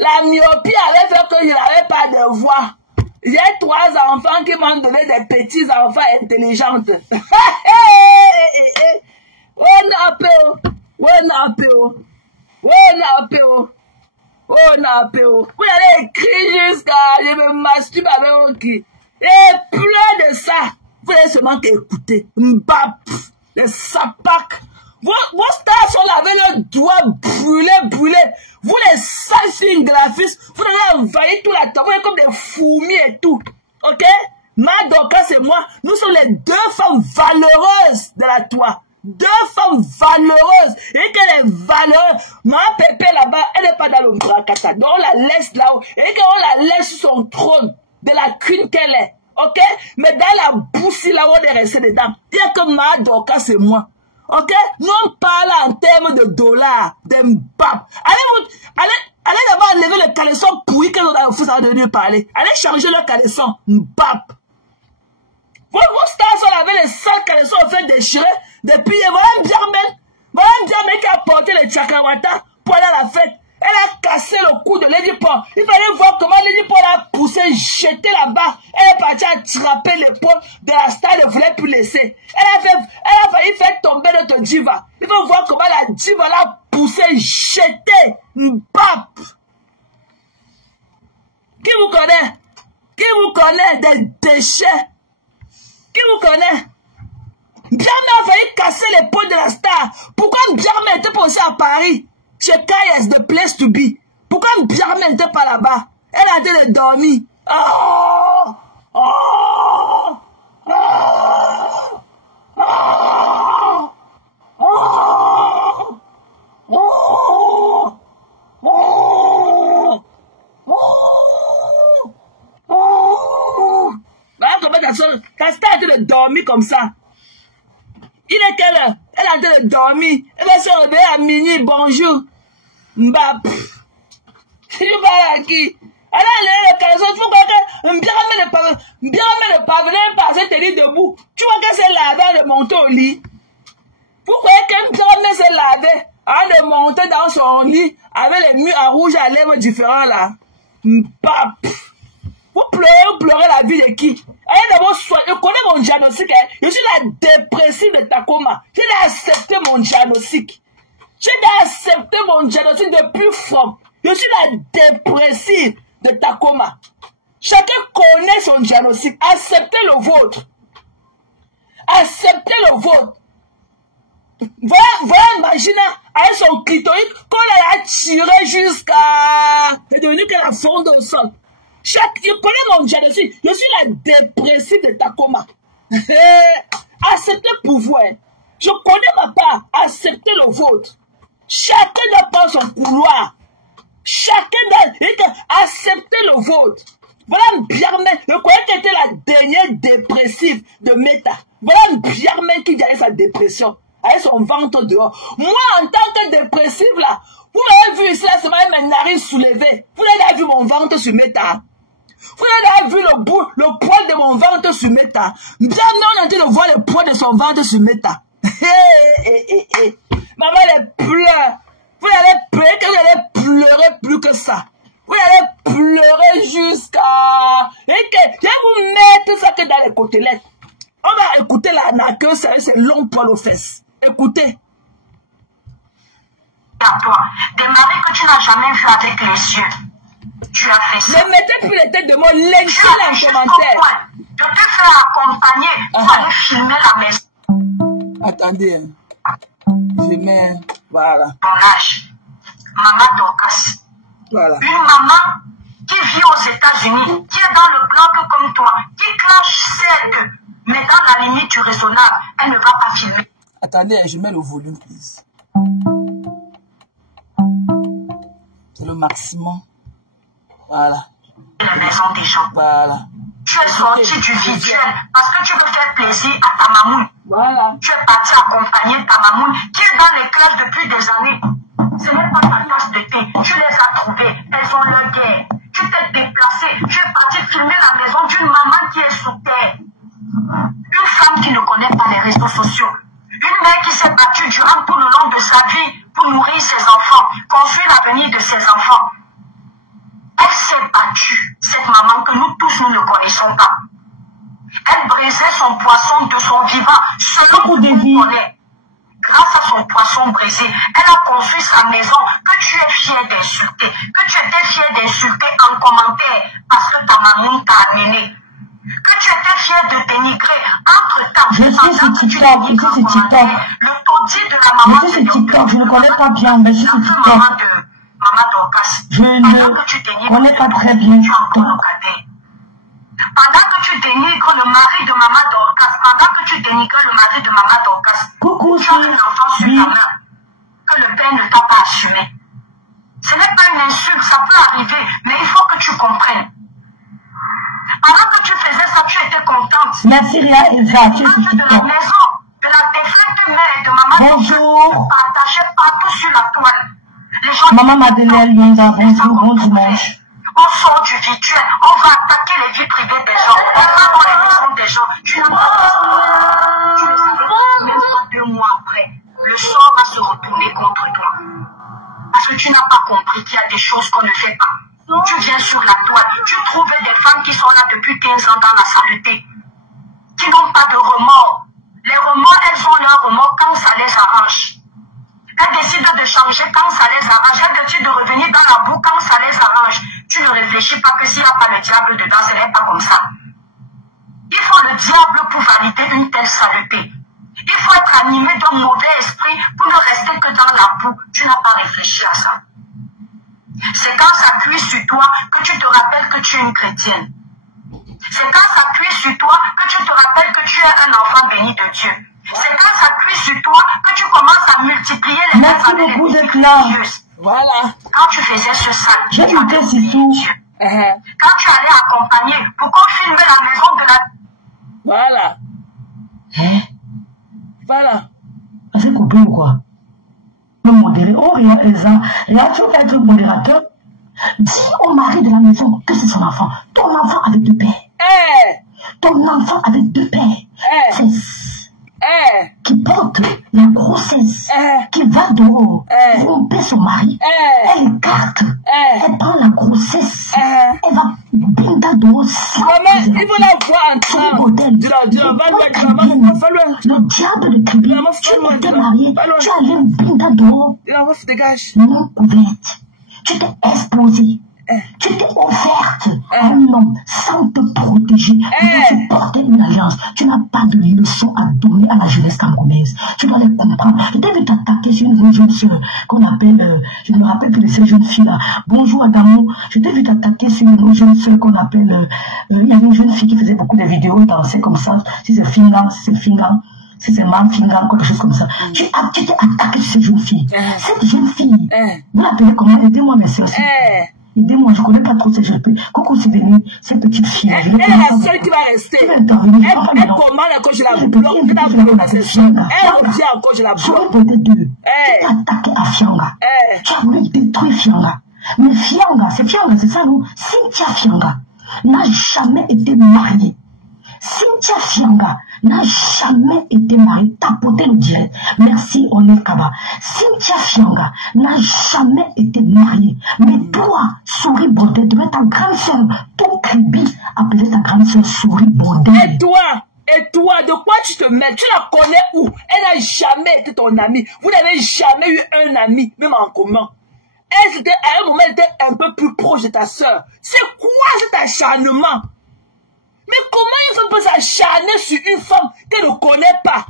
La myopie avait fait que je n'avais pas de voix. J'ai 3 enfants qui m'ont donné des petits enfants intelligents. Oh napéo, oh napéo, oh napéo, oh napéo. Vous allez écrire jusqu'à je me masturbe avec Oki. Et plein de ça. Vous allez seulement écouter. Mbap, les sapacs. Vos stars sont là avec leurs doigts brûlés. Vous les sales signes de la fils, vous allez envahir tout la table. Vous êtes comme des fourmis et tout. Ok? Madoka, c'est moi. Nous sommes les 2 femmes valeureuses de la toile. 2 femmes valeureuses. Et qu'elle est valeureuse. Ma pépé là-bas, elle n'est pas dans le bracata. Donc on la laisse là-haut. Et qu'on la laisse sur son trône. De la queen qu'elle est. Ok? Mais dans la boussie là-haut, on est resté dedans. Il n'y a que Madoka, c'est moi. Ok? Nous on parle en termes de dollars, d'embap. Allez d'abord enlever le caleçon pourri que vous avez devenu parler. Allez changer le caleçon. Mbap. Vos stars sont là avec les sales caleçons fait déchirer. Depuis, voilà Ndiamé qui a porté les Chakawata pour aller à la fête. Elle a cassé le cou de Lady Paul. Il fallait voir comment Lady Paul a poussé, jeté là-bas. Elle est partie attraper l'épaule de la star, elle ne voulait plus laisser. Elle a failli faire tomber notre diva. Il faut voir comment la diva l'a poussé, jeté. Mbap. Qui vous connaît? Qui vous connaît des déchets? Qui vous connaît? Ndiamé a failli casser l'épaule de la star. Pourquoi Ndiamé n'était pas aussi à Paris? Chez KS, the place to be. Pourquoi Ndiamé n'était pas là-bas? Elle a été de dormir. Oh! Oh! Oh! Oh! Oh! Oh! Oh! Oh! Voilà comment ta star a été de dormir comme ça. Il est quelle heure? Elle a été de dormir. Elle va se réveiller à minuit. Bonjour. Mbap. Je parle à qui? Elle a levé le caleçon. Tu vois que Ndiamé ne parvenait pas à se tenir debout. Tu vois qu'elle s'est lavée de monter au lit. Vous croyez que Ndiamé s'est lavée avant de monter dans son lit avec les murs à rouge à lèvres différents là? Mbap. Vous pleurez la vie de qui? Je connais mon diagnostic. Je suis la dépressive de Tacoma. J'ai accepté mon diagnostic. J'ai accepté mon diagnostic depuis fort. Je suis la dépressive de Tacoma. Chacun connaît son diagnostic. Acceptez le vôtre. Acceptez le vôtre. Voilà Magina avec son clitoïde qu'on a tiré jusqu'à... C'est devenu que la fonde au sol. Je connais mon diagnostic. Je suis la dépressive de Tacoma. Acceptez pour vous. Je connais ma part. Acceptez le vôtre. Chacun doit prendre son couloir. Chacun doit accepter le vôtre. Voilà Ndiamé. Je croyais qu'elle était la dernière dépressive de Meta. Voilà Ndiamé qui gagnait sa dépression. Avec son ventre dehors. Moi, en tant que dépressive, là, vous l'avez vu ici, là, c'est mes narines soulevées. Vous l'avez vu mon ventre sur Meta. Vous avez vu le poids de mon ventre sur Meta. Ndiamé, on a dit de voir le poids de son ventre sur Meta. Maman, elle pleure. Vous allez pleurer, que vous allez pleurer plus que ça. Vous allez pleurer jusqu'à... Et que je vais vous mettre ça que dans les côtelettes. On va écouter la naqueuse, c'est long poil aux fesses. Écoutez. À toi, des maris que tu n'as jamais vu avec les yeux. Tu as fait ça. Ne mettez plus les têtes de mots, laissez en commentaire. Je te fais accompagner pour aller filmer la maison. Attendez. Je mets... Voilà. Ton âge. Maman Dorcas. Voilà. Une maman qui vit aux États-Unis, qui est dans le bloc comme toi, qui crache sec, mais dans la limite du raisonnable, elle ne va pas filmer. Attendez, je mets le volume, please. C'est le maximum. Voilà. La maison des gens. Voilà. Tu es sorti du visuel parce que tu veux faire plaisir à ta mamoune. Voilà. Tu es parti accompagner ta mamoune qui est dans les classes depuis des années. Ce n'est pas ta tasse de thé. Tu les as trouvées. Elles ont leur guerre. Tu t'es déplacé. Tu es parti filmer la maison d'une maman qui est sous terre. Une femme qui ne connaît pas les réseaux sociaux. Une mère qui s'est battue durant tout le long de sa vie pour nourrir ses enfants, construire l'avenir de ses enfants. nous ne connaissons pas. Elle brisait son poisson de son vivant, selon que vous connaissez. Grâce à son poisson brisé, elle a construit sa maison que tu es fier d'insulter, que tu étais fier d'insulter en commentaire parce que ta maman t'a amené, que tu étais fier de dénigrer entre-temps, pendant que tu dénigres en commentaire, le taudis de la maman de TikTok, je ne connais pas bien, mais je suis TikTok. Maman Dorcas, je ne connais pas très bien TikTok. Pendant que tu dénigres le mari de maman Dorcas, pendant que tu dénigres le mari de maman Dorcas, tu as un enfant sur ta main que le père ne t'a pas assumé. Ce n'est pas une insulte, ça peut arriver, mais il faut que tu comprennes. Pendant que tu faisais ça, tu étais contente. Merci Ria Elsa, tu es sur TikTok. De la maison, de la défunte mère de maman bonjour. Partagée partout sur la toile. Les gens Maman Madeleine Yonda, bonjour, bon dimanche. On sort du virtuel, on va attaquer les vies privées des gens, on va dans les maisons des gens. Tu n'as pas tu le savais, même pas 2 mois après, le sort va se retourner contre toi. Parce que tu n'as pas compris qu'il y a des choses qu'on ne fait pas. Tu viens sur la toile, tu trouves des femmes qui sont là depuis 15 ans dans la saleté, qui n'ont pas de remords. Les remords, elles ont leurs remords quand ça les arrange. Elles décident de changer quand ça les arrange. Elles décident de revenir dans la boue quand ça les arrange. Tu ne réfléchis pas que s'il n'y a pas le diable dedans, ce n'est pas comme ça. Il faut le diable pour valider une telle saleté. Il faut être animé d'un mauvais esprit pour ne rester que dans la boue. Tu n'as pas réfléchi à ça. C'est quand ça cuit sur toi que tu te rappelles que tu es une chrétienne. C'est quand ça cuit sur toi que tu te rappelles que tu es un enfant béni de Dieu. C'est quand ça cuit sur toi que tu commences à multiplier les merci beaucoup d'être là. Voilà. Quand tu faisais ce sale, J'ai écouté Sissou. quand tu allais accompagner pour qu'on filme la maison de la... Voilà. Voilà. C'est coupé ou quoi? Le modéré. Oh, Ria Elsa. Ria, tu veux être modérateur? Dis au mari de la maison que c'est son enfant. Ton enfant avec 2 pères. Ton enfant avec 2 pères. Qui porte la grossesse, qui va dehors, romper son mari, elle écarte, elle prend la grossesse, elle va binda dehors sans il faut la voir en train le diable de Kaby, tu étais marié, tu allais binda dehors, non couverte, tu t'es exposée. Tu t'es offerte à un homme sans te protéger. Tu portais une alliance. Tu n'as pas de leçon à donner à la jeunesse camerounaise. Tu dois les comprendre. Je t'ai vu t'attaquer sur une jeune soeur qu'on appelle, je ne me rappelle plus de cette jeune fille là. Bonjour Adamo. Je t'ai vu t'attaquer sur une jeune soeur qu'on appelle, il y avait une jeune fille qui faisait beaucoup de vidéos, dansait comme ça. Si c'est Fingang, si c'est Manfingang, quelque chose comme ça. Tu t'es attaqué sur cette jeune fille. Cette jeune fille, vous l'appelez comment? Aidez-moi mes soeurs. Aidez-moi, je ne connais pas trop cette jeune fille. Coucou, c'est venu, cette petite fille. Elle est la seule qui va rester. Elle commande encore, je la bloque. Elle dit encore, je la bloque. J'aurais peut-être 2. Tu t'es attaqué à Fianga. Tu as voulu détruire Fianga. Mais Fianga, c'est ça, non? Cynthia Fianga n'a jamais été mariée. Cynthia Fianga n'a jamais été mariée. Tapotez le direct. Merci, Onel Kaba. Cynthia Fianga n'a jamais été mariée. Mais toi, Souris Baudet, tu es ta grande soeur. Ton Kribi appelait ta grande soeur Souris Baudet. Et toi, de quoi tu te mets? Tu la connais où? Elle n'a jamais été ton amie. Vous n'avez jamais eu un ami, même en commun. Elle, c'était, à un moment, elle était un peu plus proche de ta soeur. C'est quoi cet acharnement? Mais comment une femme peut s'acharner sur une femme qu'elle ne connaît pas?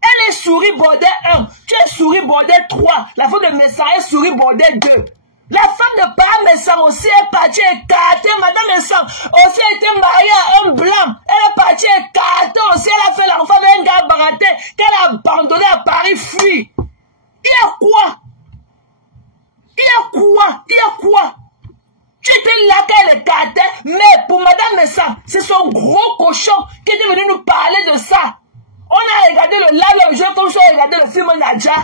Elle est Souris Baudet 1, tu es Souris Baudet 3, la femme de Messang est Souris Baudet 2. La femme de Para Messang aussi est partie écartée. Madame Messang aussi a été mariée à un blanc. Elle est partie écartée aussi. Elle a fait l'enfant d'un gars baraté qu'elle a abandonné à Paris, fuit. Il y a quoi? Tu étais là qu'elle écartait, mais pour Madame Messang, c'est son gros cochon qui est venu nous parler de ça. On a regardé le live, comme si on regardait le film Nadja.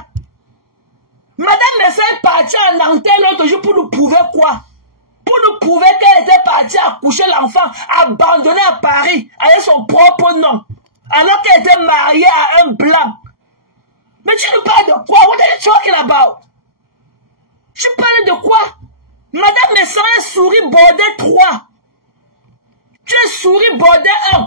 Madame Messang est partie en Nanterre l'autre jour pour nous prouver quoi? Pour nous prouver qu'elle était partie accoucher l'enfant, abandonnée à Paris, avec son propre nom, alors qu'elle était mariée à un blanc. Mais tu nous parles de quoi? What are you talking about? Tu parles de quoi? Madame Messang est Souris Baudet 3. Tu es souris bordée 1.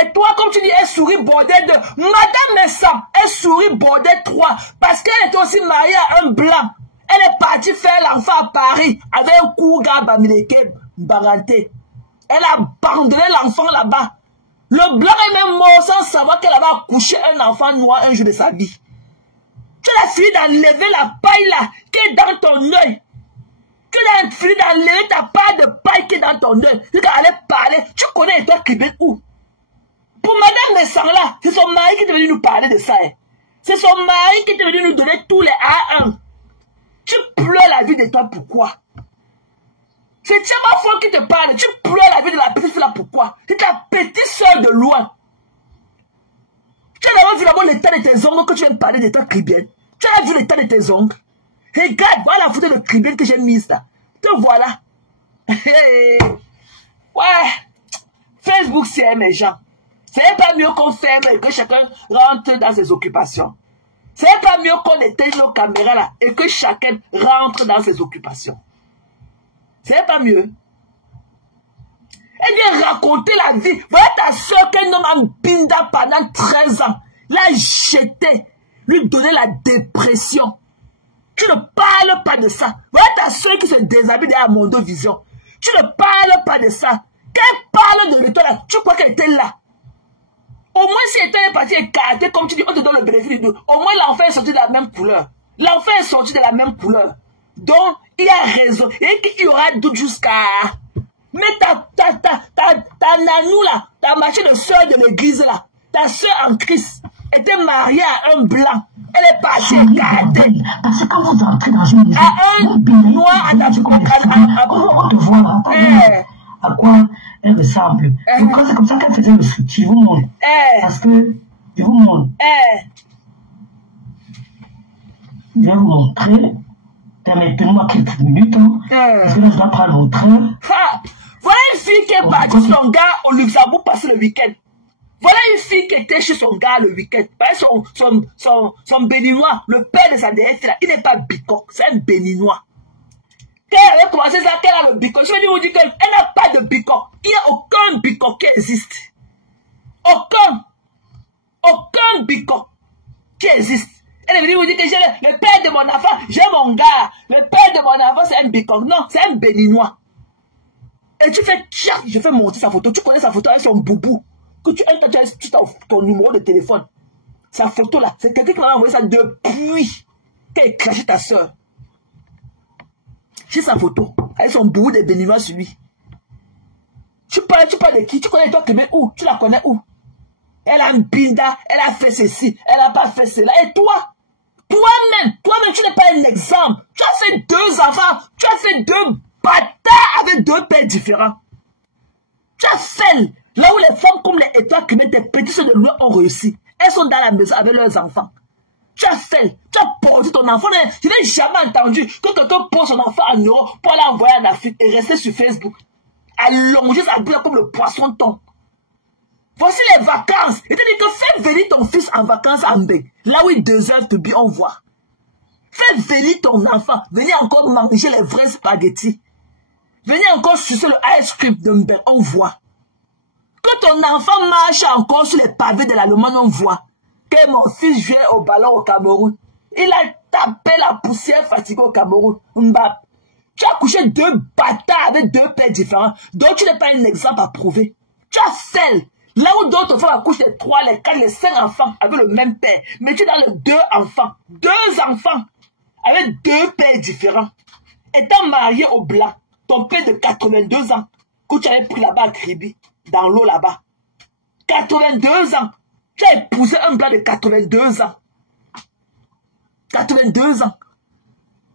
Et toi, comme tu dis, elle souris bordée 2. Madame Messa, elle sourit bordée 3. Parce qu'elle était aussi mariée à un blanc. Elle est partie faire l'enfant à Paris avec un Kouga Bamileke Baranté. Elle a abandonné l'enfant là-bas. Le blanc est même mort sans savoir qu'elle avait accouché un enfant noir un jour de sa vie. Tu as fini d'enlever la paille là qui est dans ton œil. Tu as fini d'enlever ta paille de paille qui est dans ton œil. Tu allais parler. Tu connais toi Québec où? Pour Madame Messang là, c'est son mari qui est venu nous parler de ça. Hein. C'est son mari qui est venu nous donner tous les A1. Tu pleures la vie de toi, pourquoi? C'est Tchama Fon qui te parle. Tu pleures la vie de la petite fille là, pourquoi? C'est ta petite soeur de loin. Tu as d'abord vu d'abord l'état de tes ongles que tu viens de parler de toi, Cribienne. Tu as vu l'état de tes ongles. Regarde, voilà la photo de Cribienne que j'ai mise là. Te voilà. Ouais. Facebook, c'est méchant. C'est pas mieux qu'on ferme et que chacun rentre dans ses occupations. C'est pas mieux qu'on éteigne nos caméras là et que chacun rentre dans ses occupations. C'est pas mieux. Elle vient raconter la vie. Voilà ta soeur qu'elle nomme en Binda pendant 13 ans. L'a jetée. Lui donner la dépression. Tu ne parles pas de ça. Voilà ta soeur qui se déshabille derrière Mondo Vision. Tu ne parles pas de ça. Quand elle parle de l'état là, tu crois qu'elle était là. Au moins si elle était partie écartée, comme tu dis, on te donne le bénéfice du doute. Au moins l'enfant est sorti de la même couleur. L'enfant est sorti de la même couleur. Donc, il a raison. Et qu'il y aura doute jusqu'à... Mais ta nanou là, ta machine de soeur de l'église là, ta soeur en Christ, était mariée à un blanc. Elle est partie écartée. Parce que quand vous entrez dans une maison, à un noir à ta... On te voit, à quoi elle ressemble. Donc quand c'est comme ça qu'elle faisait le foot, je vous montre. Parce que, je vous montre. Je vais vous montrer. Permettez-moi quelques minutes. Parce que là, je dois prendre votre heure. Voilà une fille qui est partie chez son gars au Luxembourg passer le week-end. Voilà une fille qui était chez son gars le week-end. Son béninois, le père de sa déesse, il n'est pas bicoque, c'est un béninois. Quand elle avait commencé ça, qu'elle a le bicoque, je vais vous dire qu'elle n'a pas de bicoque. Il n'y a aucun bicoque qui existe. Aucun bicoque qui existe. Elle est venue vous dire que j'ai le père de mon enfant, j'ai mon gars. Le père de mon enfant, c'est un bicoque. Non, c'est un béninois. Et tu fais, je fais monter sa photo. Tu connais sa photo avec son boubou. Que tu as ton numéro de téléphone. Sa photo là, c'est quelqu'un qui m'a envoyé ça depuis qu'elle a clashé ta soeur. J'ai sa photo avec son boubou de béninois sur lui. Tu parles de qui? Tu connais toi Québec où? Tu la connais où? Elle a un binda, elle a fait ceci, elle n'a pas fait cela. Et toi? Toi-même, tu n'es pas un exemple. Tu as fait 2 enfants, tu as fait 2 bâtards avec 2 pères différents. Tu as fait là où les femmes comme les étoiles qui mettent tes petits soeurs de loin ont réussi. Elles sont dans la maison avec leurs enfants. Tu as fait, tu as porté ton enfant. Je n'ai jamais entendu que quelqu'un pose son enfant en Europe pour aller envoyer en Afrique et rester sur Facebook. Allonger sa boule comme le poisson thon. Voici les vacances. Et tu dis que fais venir ton fils en vacances en bain. Là où il déserve tout bien, on voit. Fais venir ton enfant. Venez encore manger les vrais spaghettis. Venez encore sucer le ice cream de Mbé, on voit. Que ton enfant marche encore sur les pavés de l'Allemagne, on voit. Que mon fils vient au ballon au Cameroun. Il a tapé la poussière fatiguée au Cameroun. Mbap. Tu as couché 2 bâtards avec 2 pères différents. Donc tu n'es pas un exemple à prouver. Tu as fait. Là où d'autres femmes accouchent les 3, les 4, les 5 enfants avec le même père. Mais tu es dans les 2 enfants. 2 enfants avec 2 pères différents. Étant marié au blanc, ton père de 82 ans, que tu avais pris là-bas à Kribi, dans l'eau là-bas. 82 ans. Tu as épousé un blanc de 82 ans. 82 ans.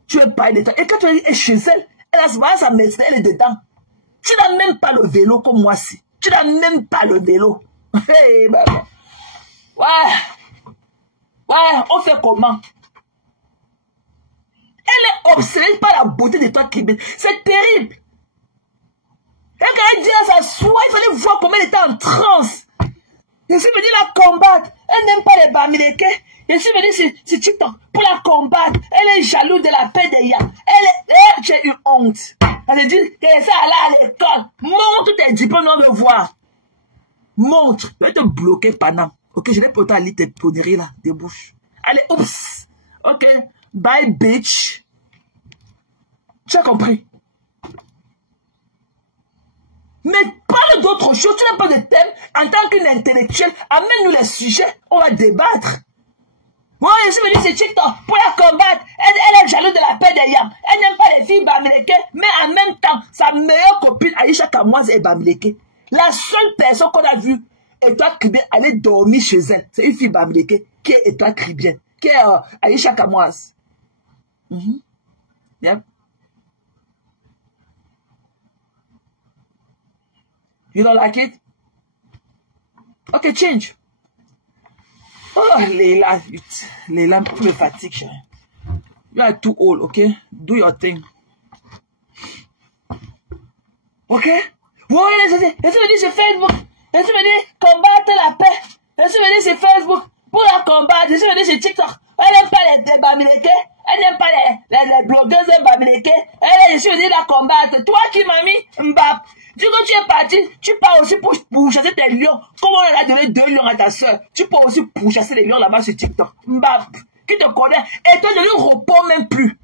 Tu es pas de temps. Et quand tu es chez elle, elle a sa maison, elle est dedans. Tu n'as même pas le vélo comme moi si. Tu n'as même pas le vélo. Hey, ben, ouais, on fait comment? Elle est obsédée par la beauté de toi, Québec. C'est terrible. Et quand elle dit à sa soie, il fallait voir comment elle était en transe. Je suis venu la combattre. Elle n'aime pas les Bamileke. Je suis venu sur TikTok pour la combattre. Elle est jalouse de la paix des Yas. Tu as eu honte. Ça te dit que ça allait à l'école. Montre tes diplômes, on veut voir. Montre. Je vais te bloquer, Panam. Ok, je vais pourtant lire tes conneries là, des bouches. Allez, oups. Ok. Bye, bitch. Tu as compris? Mais parle d'autre chose. Tu n'as pas de thème. En tant qu'intellectuel, amène-nous les sujets. On va débattre. Moi, je me dis, c'est TikTok. Pour la combattre, elle est jalouse de la paix des yams. Elle n'aime pas les filles bamileke. Mais en même temps, sa meilleure copine, Aïcha Kamoise, est bamileke. La seule personne qu'on a vue, Étoile Kribien, aller dormir chez elle. C'est une fille bamileke qui est Étoile Kribien. Qui est Aïcha Kamoise. Yep. You don't like it? Okay, change. Oh, Leila, Leila, tu me fatigues, chérie. You are too old, okay? Do your thing. Okay? Oui, je me dis sur Facebook. Je me dis combattre la paix. Je me dis sur Facebook pour la combattre. Je me dis sur TikTok. Elle n'aime pas les bamileke. Elle n'aime pas les blogueuses bamileke. Elle, je me dis la combattre. Toi qui m'as mis Mbap. Du coup, tu es parti, tu pars aussi pour chasser tes lions. Comment on a donné 2 lions à ta soeur? Tu pars aussi pour chasser les lions là-bas sur TikTok. Mbap, qui te connaît? Et toi, ne lui réponds même plus.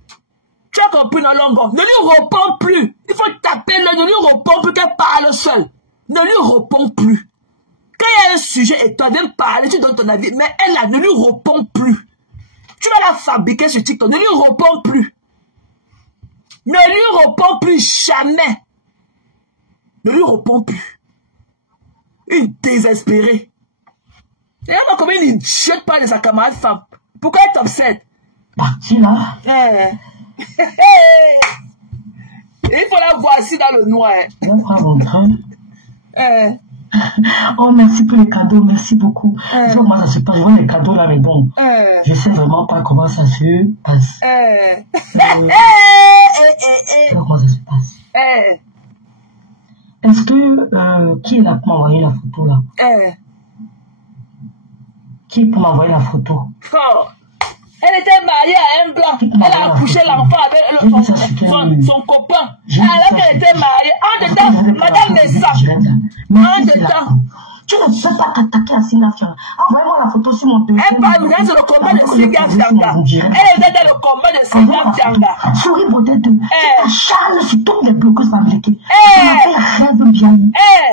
Tu as compris, non, Longo? Ne lui réponds plus. Il faut taper là, ne lui réponds plus qu'elle parle seule. Ne lui réponds plus. Quand il y a un sujet et toi viens parler, tu donnes ton avis, mais elle là, ne lui réponds plus. Tu vas la fabriquer sur TikTok, ne lui réponds plus. Ne lui réponds plus jamais. Ne lui réponds plus. Une désespérée. Et elle va comme une idiote parle de sa camarade femme. Pourquoi elle t'obsède? Parti là. Il faut la voir ici dans le noir. On prend mon train. Oh, merci pour les cadeaux, merci beaucoup. Je vois comment ça se passe. Je vois les cadeaux là, mais bon. Je sais vraiment pas comment ça se passe. Je vois comment ça se passe. Est-ce que qui est là pour m'envoyer la photo là? Qui est pour m'envoyer la photo? Elle était mariée à un blanc. Elle a accouché l'enfant avec son copain. Alors qu'elle était mariée. En dedans, Madame Messa. En dedans. Tu ne sais pas t'attaquer à Sinafia. Envoie-moi la photo sur mon téléphone. Elle parle dans le combat de Siga Fianga. Elle était dans le combat de Siga Fianga. Souris Baudet 2. Tu t'acharnes sur toutes les bloqueuses américaines. Tu m'appelles rêve bien.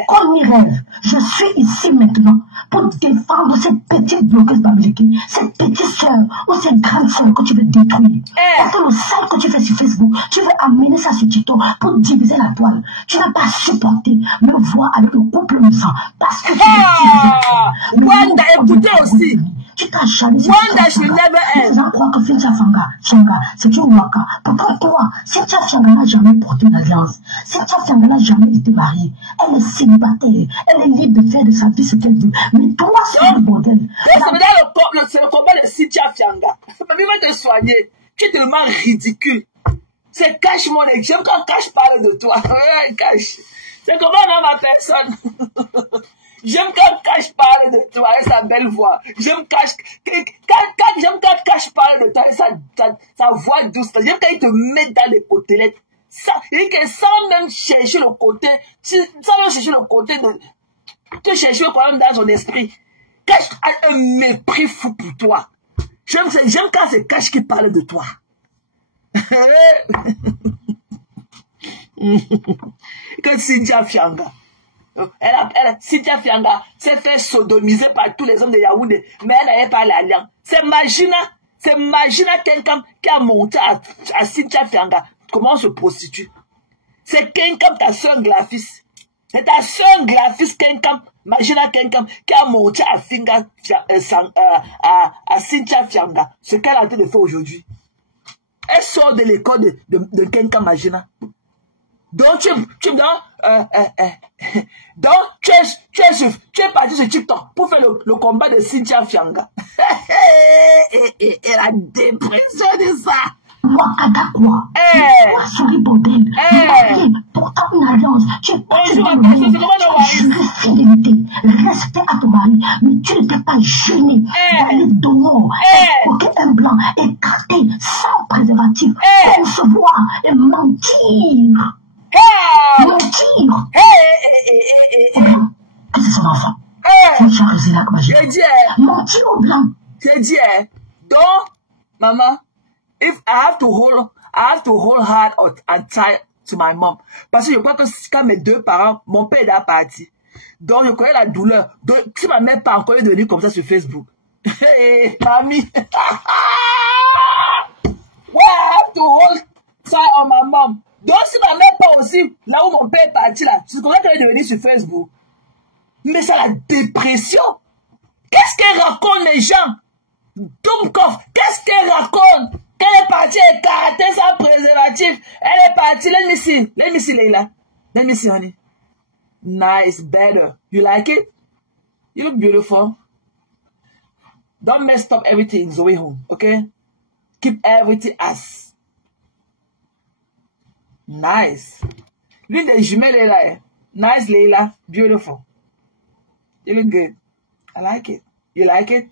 Comme il rêve, je suis ici maintenant pour défendre cette petite bloqueuse américaine, cette petite soeur ou cette grande soeur que tu veux détruire. Parce que le sale que tu fais sur Facebook, tu veux amener ça sur TikTok pour diviser la toile. Tu n'as pas supporté me voir avec le couple de sang parce que Wanda, écoutez aussi. Tu t'as acharné. Wanda, je never end. Les gens croient que Cynthia Fianga, c'est une waka. Pourquoi toi, Cynthia Fianga n'a jamais porté une alliance. Cynthia Fianga n'a jamais été mariée. Elle est célibataire. Elle est libre de faire de sa vie ce qu'elle veut. Mais toi, c'est le bordel. C'est le combat de Cynthia Fianga. Mais va te soigner. Tu es tellement ridicule. C'est cache mon ex. J'aime quand Cash parle de toi. Cash. C'est comment on a ma personne. J'aime quand Cash parle de toi et sa belle voix. J'aime Cash quand Cash parle de toi et sa voix douce. J'aime quand il te met dans les côtelettes. Sans même chercher le côté, sans même chercher le côté de, te chercher quand même dans son esprit. Cash a un mépris fou pour toi. J'aime quand c'est Cash qui parle de toi. Que Cynthia Fianga. Cynthia Fianga s'est fait sodomiser par tous les hommes de Yaoundé, mais elle n'avait pas l'alliance. C'est Magina Kenkam qui a monté à Cynthia Fianga. Comment on se prostitue? C'est Kenkam, ta soeur graphiste. C'est ta soeur graphiste Kenkam, Magina Kenkam, qui a monté à Cynthia Fianga. Ce qu'elle a en train de faire aujourd'hui. Elle sort de l'école de Kenkam Magina. Donc, tu es parti sur TikTok pour faire le combat de Cynthia Fianga. Et la dépression de ça. Wakada quoi? Toi, souris bordel. Pourtant une alliance. Tu es parti dans le monde. Tu as juré fidélité, respect à ton mari, mais tu ne t'es pas gêné d'aller dehors, écouter un blanc, écarter sans préservatif, concevoir et mentir. mentir. Que c'est son enfant. J'ai dit, mentir au blanc. J'ai dit, donc, maman, if I have to hold hard and tight to my mom. Parce que je crois que quand mes deux parents, mon père est déjà parti. Donc, je connais la douleur. Donc, si ma mère pas encore est devenue comme ça sur Facebook. Hey, mamie. Ouais, I have to hold tight on my mom. Donc, si ma mère pas aussi, là où mon père est parti, là, c'est comme ça qu'elle est devenue sur Facebook. Mais c'est la dépression. Qu'est-ce qu'elle raconte, les gens? Dumkov, qu'est-ce qu'elle raconte? Qu'elle est partie avec karaté sans préservatif. Elle est partie. Let me see, Leila. Let me see, honey. Nice, better. You like it? You look beautiful. Don't mess up everything the way home, okay? Keep everything as. Nice. L'une des jumelles, Leila. Nice, Leila. Beautiful. You look good. I like it. You like it?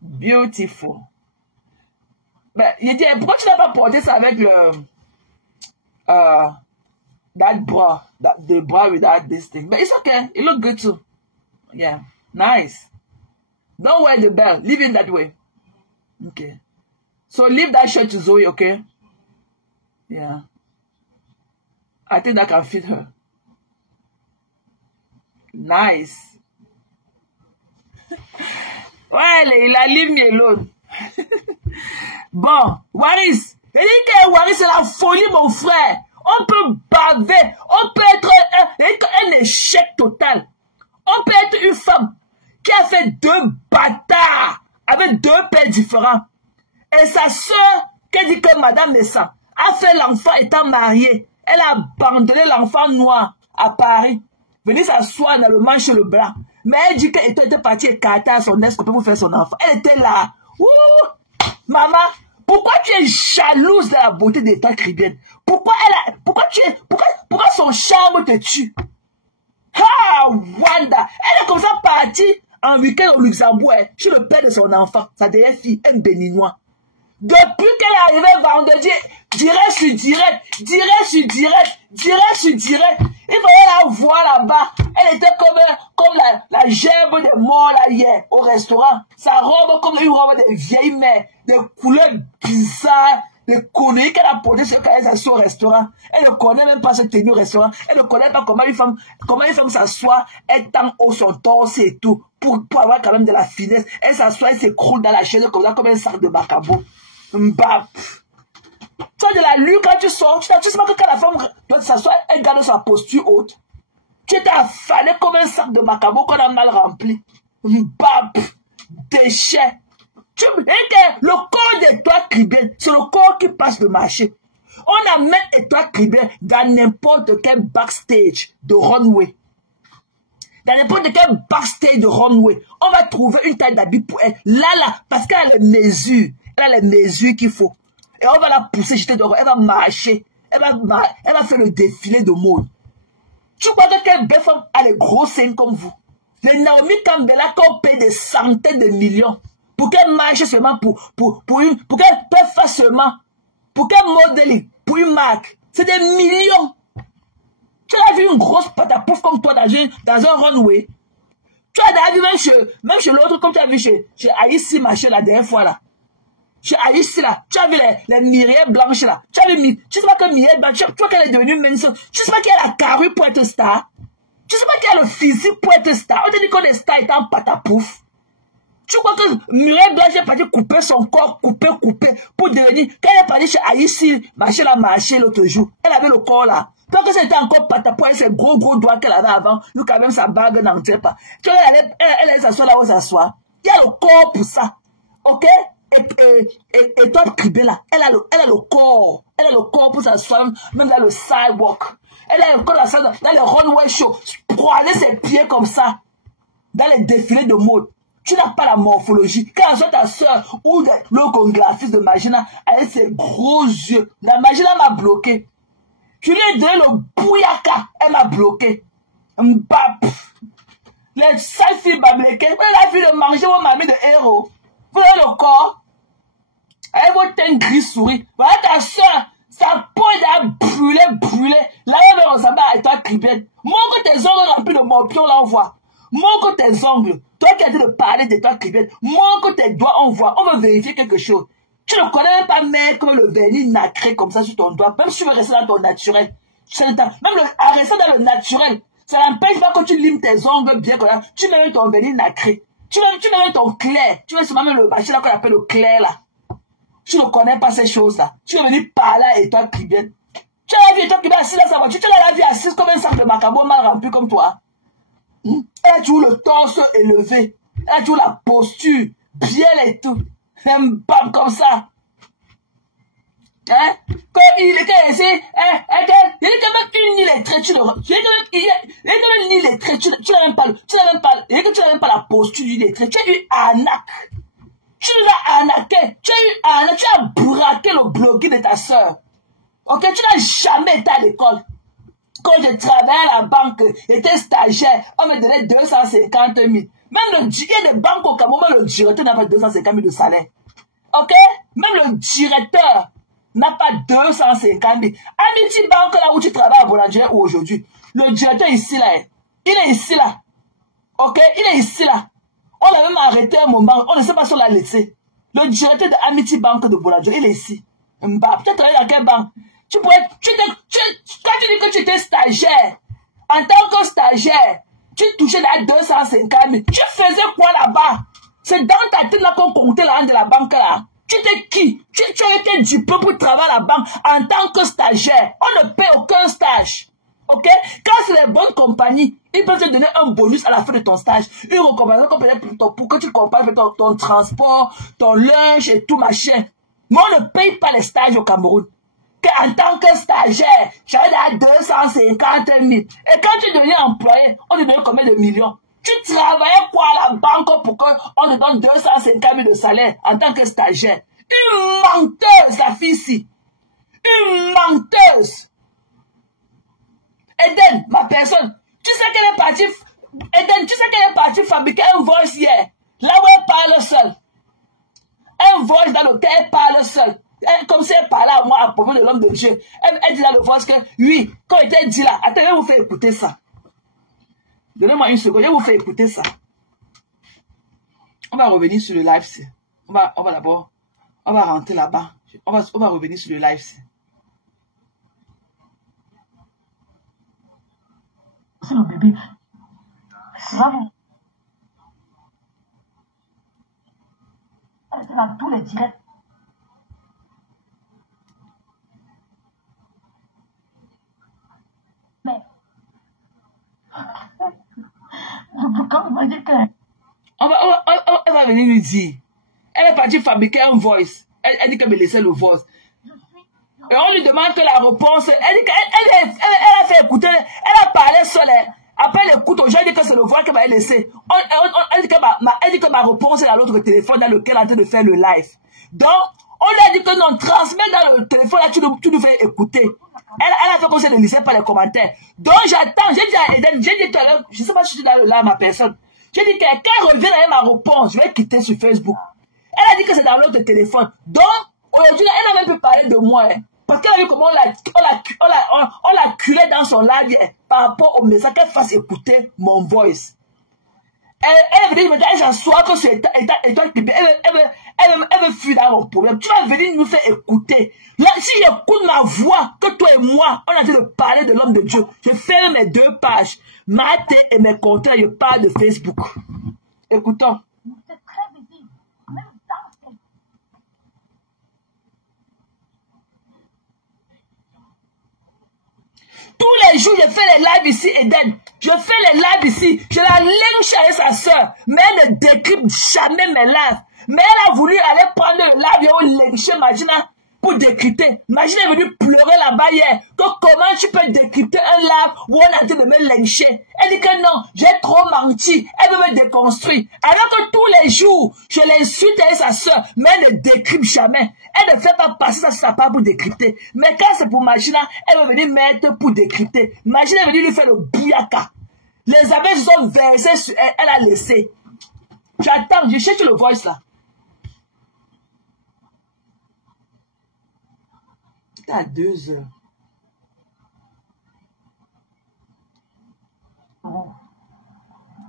Beautiful. Ben, il dit, pourquoi tu n'as pas porté ça avec le that bra, the bra without this thing? But it's okay. It look good too. Yeah, nice. Don't wear the belt. Leave it that way. Okay. So leave that shirt to Zoe, okay? Yeah. I think that can fit her. Nice. Ouais, Leila, leave me alone. Bon, Waris. Il dit que Waris, c'est la folie, mon frère. On peut baver. On peut être un échec total. On peut être une femme qui a fait deux bâtards avec deux pères différents. Et sa soeur, qui dit que Madame Messa a fait l'enfant étant mariée. Elle a abandonné l'enfant noir à Paris. Venir s'asseoir dans le manche le blanc. Mais elle dit qu'elle était partie écarter à son ex-copain pour faire son enfant. Elle était là. Ouh! Maman, pourquoi tu es jalouse de la beauté d'État caribéenne? Pourquoi son charme te tue? Ah, Wanda! Elle est comme ça partie en week-end au Luxembourg, chez le père de son enfant, sa dernière fille, un béninois. Depuis qu'elle est arrivée vendredi, direct sur direct. Il fallait la voir là-bas. Elle était comme la gerbe des morts là hier au restaurant. Sa robe comme une robe de vieille mère, de couleurs bizarres, de conneries qu'elle a portées quand elle s'assoit au restaurant. Elle ne connaît même pas cette tenue au restaurant. Elle ne connaît pas comment une femme s'assoit, elle tend haut son torse et tout, pour avoir quand même de la finesse. Elle s'assoit, elle s'écroule dans la chaise comme ça, comme un sac de macabo. Mbap. Tu as de la lue quand tu sors, tu sais pas que quand la femme doit s'asseoir, elle garde sa posture haute. Tu étais affalé comme un sac de macabo qu'on a mal rempli. Mbap. Déchet. Le corps d'Étoile Caribéenne, c'est le corps qui passe le marché. On amène Étoile Caribéenne dans n'importe quel backstage de runway. Dans n'importe quel backstage de runway, on va trouver une taille d'habit pour elle. Là, parce qu'elle a les mesures. Elle a les mesures qu'il faut. Et on va la pousser, jeter dehors. Elle va marcher. Elle va faire le défilé de mode. Tu crois que quelle belle femme a les gros seins comme vous? Les Naomi Campbell qu'on paye des centaines de millions pour qu'elle marche seulement pour qu'elle fasse seulement, pour qu'elle modèle pour une marque. C'est des millions. Tu as vu une grosse pâte à pouf comme toi dans un runway. Tu as vu même chez l'autre, comme tu as vu chez Aïssi, machin, la dernière fois là. Chez Aïssi là, tu as vu les mireilles blanches là. Tu as vu, tu sais pas que mireille blanche, tu vois qu'elle est devenue mince. Tu sais pas qu'elle a la carrure pour être star. Tu sais pas qu'elle a le physique pour être star. On te dit qu'on est star étant pâte à pouf. Tu crois que Mireille Blanche est partie couper son corps, couper, pour devenir, quand elle est partie chez Aïssi, machin la marché l'autre jour, elle avait le corps là. Tant que c'était encore patapou, elle ces gros doigts qu'elle avait avant, nous quand même sa bague n'entrait pas. Tu vois, elle s'assoit là où elle s'assoit. Il y a le corps pour ça. Ok? Et toi, Cribé là, elle a le corps. Elle a le corps pour s'asseoir, même dans le sidewalk. Elle a le corps dans les runway show. Croiser ses pieds comme ça. Dans les défilés de mode. Tu n'as pas la morphologie. Quand soit ta soeur ou le congraphiste de Magina avec ses gros yeux, la Magina m'a bloqué. Tu lui ai donné le bouyaka, elle m'a bloqué. Mbap. Les sales filles m'a bloqué. Elle a vu de manger vos mamies de héros. Vous avez le corps. Avec vos teintes gris souris. Voilà ta soeur. Sa peau est brûlée. Là, elle va ressembler à toi cribienne. Montre tes ongles remplis de morpions, là, on voit. Montre tes ongles. Toi qui as dit de parler de toi cribienne. Montre tes doigts, on voit. On veut vérifier quelque chose. Tu ne connais même pas mettre comme le vernis nacré comme ça sur ton doigt. Même si tu veux rester dans ton naturel. Même à rester dans le naturel. Ça n'empêche pas que tu limes tes ongles bien comme ça. Tu mets ton vernis nacré. Tu mets ton clair. Tu mets seulement le machin là qu'on appelle le clair là. Tu ne connais pas ces choses-là. Tu es venu par là et toi cribienne. Tu as la vie et toi cribienne assise dans sa voiture. Tu as la vie assise comme un sac de macabo mal rempli comme toi. Elle a toujours le torse élevé. Elle a toujours la posture bien et tout. Un bam comme ça. Hein? Quand il était ici, il y a quand même une illettrée, tu n'as même pas la posture du illettré. Tu as eu arnaque. Tu l'as arnaqué. Tu as braqué le bloqué de ta soeur. Ok? Tu n'as jamais été à l'école. Quand je travaillais à la banque, j'étais stagiaire, on me donnait 250 000. Même il y a des banques au Cameroun, le directeur n'a pas 250 000 de salaire. Ok? Même le directeur n'a pas 250 000. Amity Bank, là où tu travailles à Boulanger ou aujourd'hui, le directeur ici, là, il est ici, là. Ok? Il est ici, là. On l'a même arrêté à un moment, on ne sait pas si on l'a laissé. Le directeur de Amity Bank de Boulanger, il est ici. Peut-être travailler dans quelle banque? Quand tu dis que tu étais stagiaire, en tant que stagiaire, tu touchais là 250 000. Tu faisais quoi là-bas? C'est dans ta tête là qu'on comptait l'argent de la banque là. Tu étais qui? Tu as été diplômé pour travailler à la banque en tant que stagiaire. On ne paie aucun stage. Ok? Quand c'est les bonnes compagnies, ils peuvent te donner un bonus à la fin de ton stage. Une recompensation pour que tu compares ton transport, ton lunch et tout machin. Mais on ne paye pas les stages au Cameroun. En tant que stagiaire, j'avais à 250 000. Et quand tu deviens employé, on te donne combien de millions? Tu travaillais quoi à la banque pour qu'on te donne 250 000 de salaire en tant que stagiaire? Une menteuse, la fille-ci. Une menteuse. Eden, ma personne, tu sais qu'elle est partie, Eden, tu sais qu'elle est partie fabriquer un voice hier. Là où elle parle seule. Un voice dans lequel elle parle seule. Comme si elle parlait à moi à propos de l'homme de Dieu. Elle dit là le voice que, oui, quand il était dit là, attendez, je vais vous faire écouter ça. Donnez-moi une seconde, je vais vous faire écouter ça. On va revenir sur le live. On va d'abord, on va rentrer là-bas. On va revenir sur le live. C'est le bébé. Ça, elle était dans tous les directs. Mais, quand on va dire que... Elle va venir lui dire. Elle est partie fabriquer un voice. Elle dit qu'elle me laissait le voice. Et on lui demande que la réponse. Elle dit qu'elle a fait écouter. Elle a parlé seule. Après elle écoute, j'ai dit que c'est le voix qu'elle m'a laissé. Elle dit que ma réponse est dans l'autre téléphone dans lequel elle est en train de faire le live. Donc, on lui a dit que non, transmets dans le téléphone, là, tu nous fais écouter. Elle a fait comme ça, elle ne lisait pas les commentaires. Donc, j'attends, j'ai dit à Eden, j'ai dit tout à l'heure, je ne sais pas si je suis là, ma personne. J'ai dit qu'elle revienne avec ma réponse, je vais quitter sur Facebook. Elle a dit que c'est dans l'autre téléphone. Donc, aujourd'hui, elle n'a même plus parlé de moi. Hein, parce qu'elle a vu comment on l'a culé dans son live hier, par rapport au message qu'elle fasse écouter mon voice. Elle veut dire, elle s'assoit que c'est elle veut fuir dans mon problème. Tu vas venir nous faire écouter. Là, si j'écoute ma voix, que toi et moi, on a dit de parler de l'homme de Dieu, je ferme mes 2 pages. Maté et mes comptes, je parle de Facebook. Écoutons. C'est très visible. Même dans cette... Tous les jours, je fais les lives ici, Eden. Je fais les lives ici. Je la lynche avec sa soeur. Mais elle ne décrypte jamais mes lives. Mais elle a voulu aller prendre le live et lyncher Magina pour décrypter. Magina est venue pleurer là-bas hier. Que comment tu peux décrypter un live où on a dit de me lyncher? Elle dit que non, j'ai trop menti. Elle veut me déconstruire. Alors que tous les jours, je l'insulte avec sa soeur. Mais elle ne décrypte jamais. Elle ne fait pas passer ça sur sa part pour décrypter. Mais quand c'est pour Magina, elle veut venir mettre pour décrypter. Magina est venue lui faire le bouyaka. Les abeilles se sont versées sur elle. Elle a laissé. J'attends, je cherche le voice là. C'était à 2 heures.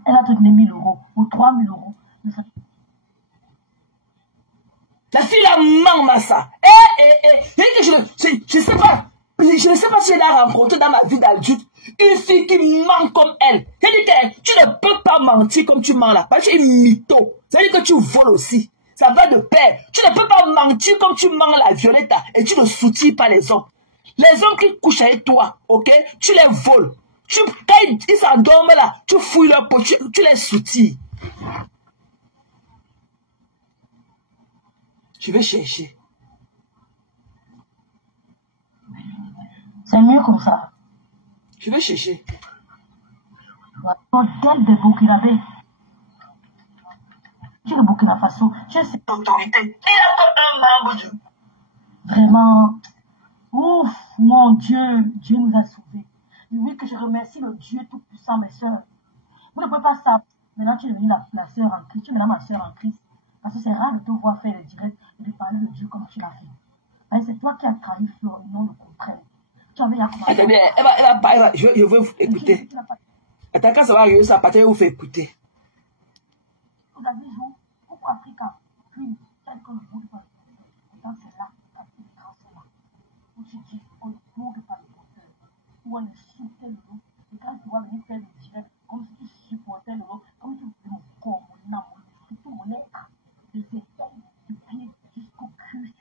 Elle a te donné 1000 € ou 3000 €. La fille là ment, Massa. Je sais pas. Je ne sais pas si elle a rencontré dans ma vie d'adulte une fille qui ment comme elle. C'est-à-dire que tu ne peux pas mentir comme tu mens là. Parce que tu es mytho. C'est-à-dire que tu voles aussi. Ça va de pair. Tu ne peux pas mentir comme tu mens la Violetta et tu ne soutilles pas les hommes. Les hommes qui couchent avec toi, ok, tu les voles. Quand ils s'endorment là, tu fouilles leur peau, tu les soutilles. Je vais chercher. C'est mieux comme ça. Je vais chercher. L'hôtel de Burkinabé. Tu es le Burkina Faso. Tu es cette autorité. Il n'y a qu'un membre du... Vraiment. Ouf, mon Dieu. Dieu nous a sauvés. Oui, que je remercie le Dieu Tout-Puissant, mes soeurs. Vous ne pouvez pas savoir. Maintenant, tu es devenue la sœur en Christ. Tu es maintenant ma sœur en Christ. Parce que c'est rare de te voir faire le direct et de parler de Dieu comme tu l'as fait. C'est toi qui as trahi Flore et non le contraire. Tu avais la attendez, je veux vous écouter. Attends, quand ça va arriver, ça va partir, vous faire écouter. Vous avez dit, pourquoi Africa, puis, tel que le monde va le dans c'est là, quand il est transformé. Où tu dis, on ne court pas le porteur. Où on insultait le lot. Et quand tu vas venir faire le direct, comme si tu supportais le lot, comme si tu voulais mon corps, mon âme, surtout mon être, des étoiles, du pied jusqu'au cul.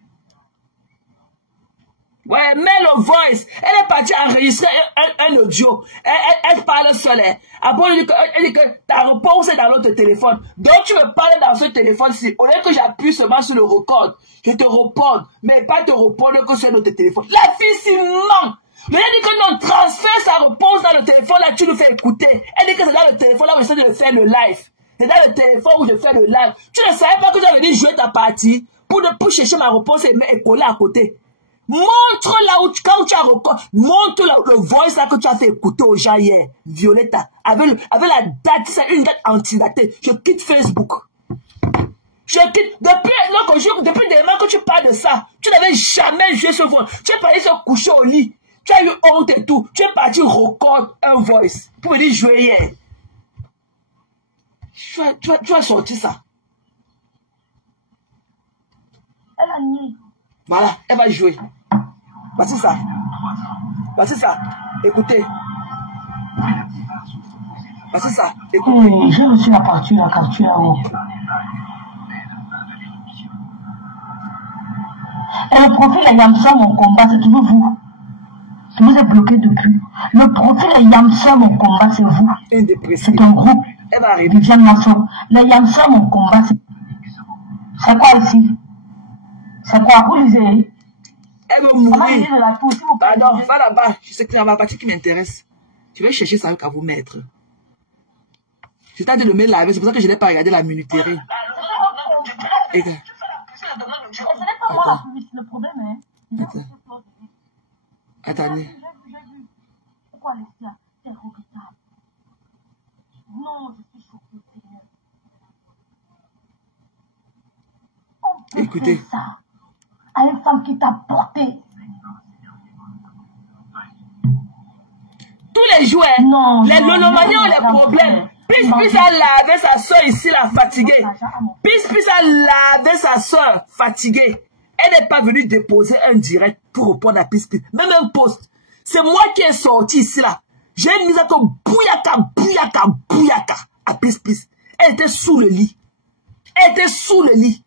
Ouais, mais le voice, elle est partie enregistrer un audio. Elle parle seule. Après, elle dit que ta réponse est dans l'autre téléphone. Donc, tu veux parler dans ce téléphone-ci. Au lieu que j'appuie seulement sur le record, je te réponds, mais pas te répondre que sur notre téléphone. La fille s'y ment. Mais elle dit que non, transfère sa réponse dans le téléphone, là, tu nous fais écouter. Elle dit que c'est dans le téléphone, là où j'essaie de faire le live. C'est dans le téléphone où je fais le live. Tu ne savais pas que j'avais dit jouer ta partie pour chercher ma réponse et coller à côté. Montre là où quand tu as record, montre là, le voice là que tu as fait écouter aux gens hier, Violetta, avec la date, c'est une date antidatée. Je quitte Facebook. Je quitte, depuis des mois que tu parles de ça, tu n'avais jamais joué ce voice. Tu es parti se coucher au lit. Tu as eu honte et tout. Tu es parti record un voice pour venir jouer hier. Tu as sorti ça. Elle a nié. Voilà, elle va jouer. Voici ça. Voici ça. Écoutez. Voici ça. Écoutez. Oui, j'ai reçu la partie là quand tu es là-haut. Et le profil Yamsa, mon combat, c'est toujours vous. Je vous ai bloqué depuis. Le profil Yamsa, mon combat, c'est vous. C'est un groupe. Elle va arriver. Le Yamsa, mon combat, c'est quoi ici? C'est quoi? Vous lisez? Elle veut mourir. Pardon, va là-bas. Je sais que c'est la partie qui m'intéresse. Je vais chercher ça qu'à vous mettre. C'est-à-dire de me laver. C'est pour ça que je n'ai pas regardé la minuterie. Et que... Ce n'est pas moi la police, le problème est... Attendez. Pourquoi Alessia? C'est regrettable. Non, je suis choquée, Seigneur. Écoutez. Ça à une femme qui t'a porté. Tous les jouets, les monomaniens ont les problèmes. Pis a lavé sa soeur ici, la fatiguée. Pis a lavé sa soeur fatiguée. Elle n'est pas venue déposer un direct pour répondre à Pis. Même un post. C'est moi qui ai sorti ici là. J'ai mis ça comme bouyaka à Pis. Elle était sous le lit. Elle était sous le lit.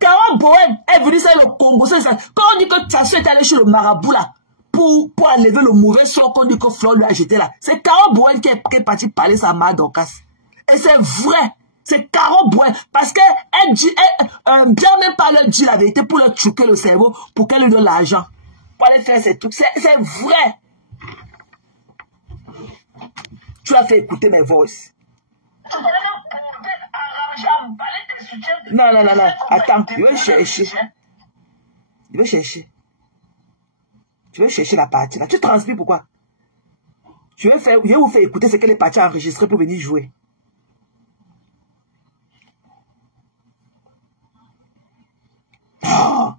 Carole Bowen est venue faire le Congo. Quand on dit que sa soeur est allée chez le marabout là, pour enlever le mauvais sort qu'on dit que Flore lui a jeté là, c'est Carole Bowen qui est partie parler sa mère d'Orcas. Et c'est vrai. C'est Carole Bowen. Parce qu'elle dit, bien même pas leur dit la vérité pour leur truquer le cerveau, pour qu'elle lui donne l'argent. Pour aller faire ces trucs. C'est vrai. Tu as fait écouter mes voices. Non. Attends, je vais chercher. Je vais chercher la partie là. Tu transmets pourquoi? Je vais vous faire écouter ce qu'elle est partie enregistrer pour venir jouer. Oh.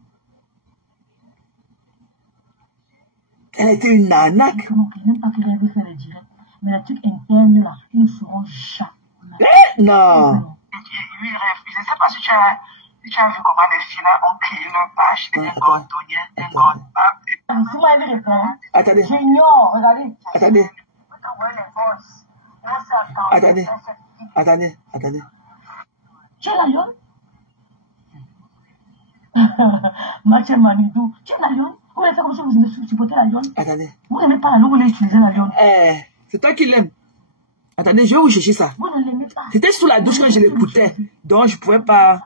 Elle était une nanaque. Je n'aime pas qu'il ait fait le direct. Mais les trucs internes là, ils ne seront jamais. Non. Je ne sais pas si tu as vu comment les filles là ont créé leur page. Des cordonniers, des cordes. Si moi je réponds, Attendez. j'ignore, regardez. Attendez. Attendez. Attendez. Tu es la lionne? Mathieu Manidou, tu es la lionne? Vous voulez faire comme ça, vous aimez supporter la lionne? Attendez. Vous n'aimez pas la lionne, vous voulez utiliser la lionne? C'est toi qui l'aimes. Attendez, je vais vous chercher ça. Vous ne l'aimez pas. C'était sous la douche quand je l'écoutais. Donc je pouvais pas.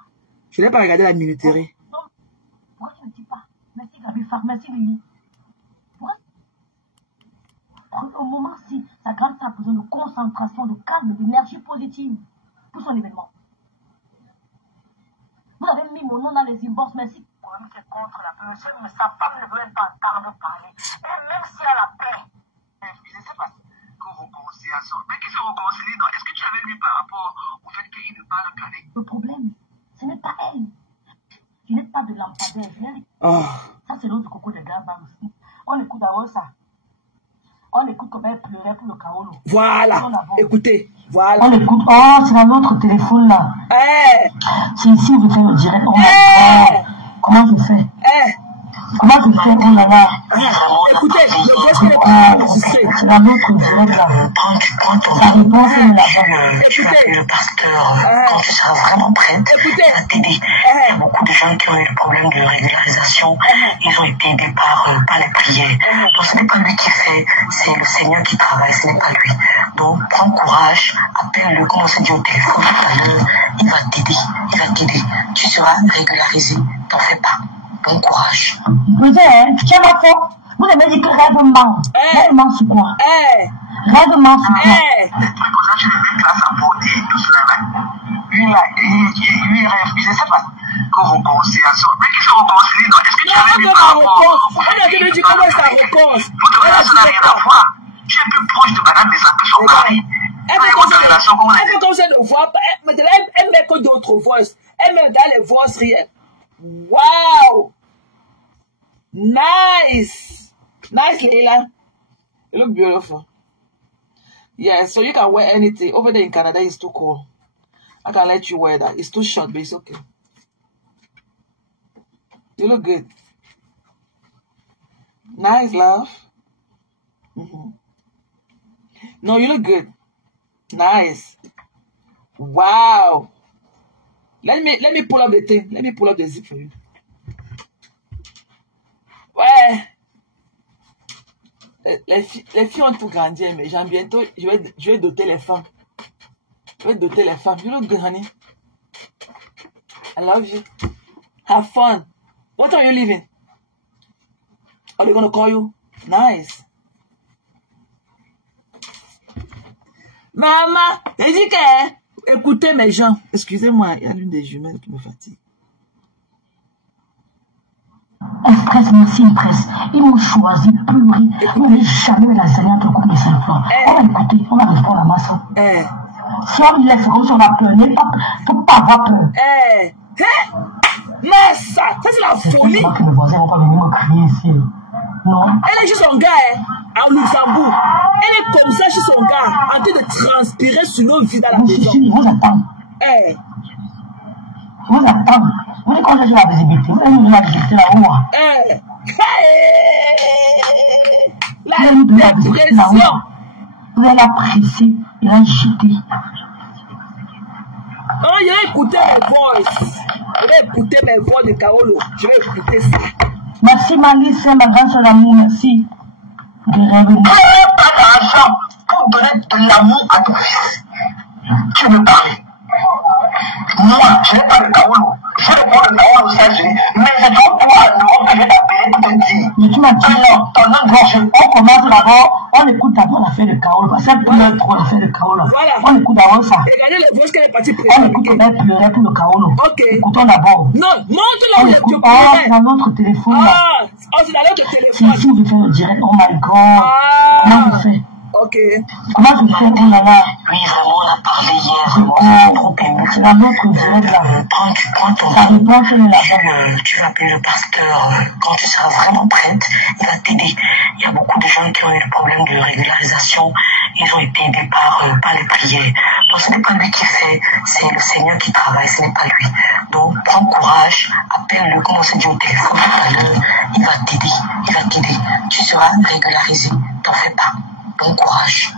Je n'ai pas regardé la minuterie. Pourquoi tu ne dis pas? Merci Gabi Far, merci Lily. Au moment-ci, sa grande sœur a besoin de concentration, de calme, d'énergie positive pour son événement. Vous avez mis mon nom dans les inbox, merci. C'est contre la paix. Sa femme ne veut pas entendre parler. Et même si elle a paix. Je ne sais pas réconciliation. Mais qui se réconcilie, non? Est-ce que tu avais lu par rapport au fait qu'il ne parle qu'avec? Le problème, ce n'est pas elle. Tu n'es pas de lampadaire. Ça, c'est l'autre coco de Gabang aussi. On écoute d'abord ça. On écoute comment elle pleurait pour le Kaolo. Voilà. Écoutez. Voilà. On écoute. Oh, c'est dans notre téléphone là. C'est ici où je fais le direct. Oh, comment je fais? Comment tu fais? Oh là là. Écoutez, le voice qu'elle est enregistrée. C'est dans notre direct là. Prends ton Ça répond, c'est là-bas. Tu vas appeler le pasteur quand tu seras vraiment prête. Écoutez. Il va t'aider. Il y a beaucoup de gens qui ont eu le problème de régularisation. Ils ont été aidés par les prières. Donc ce n'est pas lui qui fait, c'est le Seigneur qui travaille, ce n'est pas lui. Donc prends courage, appelle-le, comme on s'est dit au téléphone tout à l'heure. Il va t'aider. Il va t'aider. Tu seras régularisé. T'en fais pas. Bon courage. Vous savez, tu tiens ma faute. Vous avez dit que rêvement. Rêvement c'est quoi? Rêvement c'est quoi? Quand tu le mets là, ça bordille, tout cela. Lui rêve, je ne sais pas. Réconciliation. Mais qui se réconcilie, non? Est-ce que tu avais vu par rapport au fait qu'il dit comment ça réconcilie? Votre relation n'a rien à voir. Tu es plus proche de madame Messa que son mari. Elle fait comme ça de voix. Elle met que d'autres voix. Elle met dans les voix réelles. Wow! Nice! Nice, Leila. You look beautiful. Yeah, so you can wear anything. Over there in Canada, it's too cold. I can let you wear that. It's too short, but it's okay. You look good. Nice, love. No, you look good. Nice. Wow. Let me pull up the thing. Let me pull up the zip for you. Ouais. Les filles ont tout grandi, mais bientôt, je vais doter les femmes. Je vais doter les femmes. You look good, honey. I love you. Have fun. What time are you leaving? Are they gonna call you? Nice. Maman, j'ai dit que, écoutez mes gens. Excusez-moi, il y a l'une des jumelles qui me fatigue. Express, merci Express. Ils m'ont choisi pleurer. Vous n'avez jamais la Seigneur entre le couple de 5 fois. On va écouter, on va répondre à la masse. Si on laisse comme si on a peur, faut pas avoir peur. Mais ça c'est la folie. Je crois que mes voisins vont pas venir me crier ici. Non. Elle est chez son gars, en Luxembourg. Elle est comme ça chez son gars, en train de transpirer sur nos vies dans la maison. Je vous attends. Je vous attends. Vous dites qu'on a la visibilité. Vous avez la visibilité là-haut. La dépression. Vous allez l'apprécier et l'agiter. Oh, je vais écouter mes voix. Je vais écouter mes voix de Kaolo. Je vais écouter ça. Merci Malice, ma grande soeur d'amour, merci. De revenir. Pas d'argent pour donner de l'amour à ton fils. Tu me parles. Moi, je n'ai pas de Kaolo. Je vais prendre le Kaolo aux États-Unis. Mais c'est trop pour l'Europe que je vais t'appeler pour te dire. Mais tu m'as dit, alors, ton nom gauche, on commence d'abord, on écoute d'abord l'affaire de Kaolo. Parce qu'elle pleure trop l'affaire de Kaolo. Voilà. On écoute d'abord ça. Regardez les voix qu'elle est partie On prendre. écoute comment elle pleurait pour le Kaolo. Ok. Écoutons d'abord. Non, montre-le où On tu écoute, pleurais. c'est dans notre téléphone là. C'est dans notre C'est téléphone. ici où je fais le direct, oh my god. Comment je fais? Ok. Comment je fais? Oh là là. Oui, vraiment, on a parlé hier. Vraiment, trop ému. C'est dans notre direct là. Prends ton Ça répond sur la tu vas appeler le pasteur quand tu seras vraiment prête. Il va t'aider. Il y a beaucoup de gens qui ont eu le problème de régularisation. Ils ont été aidés par les prières. Donc ce n'est pas lui qui fait, c'est le Seigneur qui travaille, ce n'est pas lui. Donc prends courage, appelle-le, comme on s'est dit au téléphone tout à l'heure, il va t'aider, tu seras régularisé, t'en fais pas. Bon courage.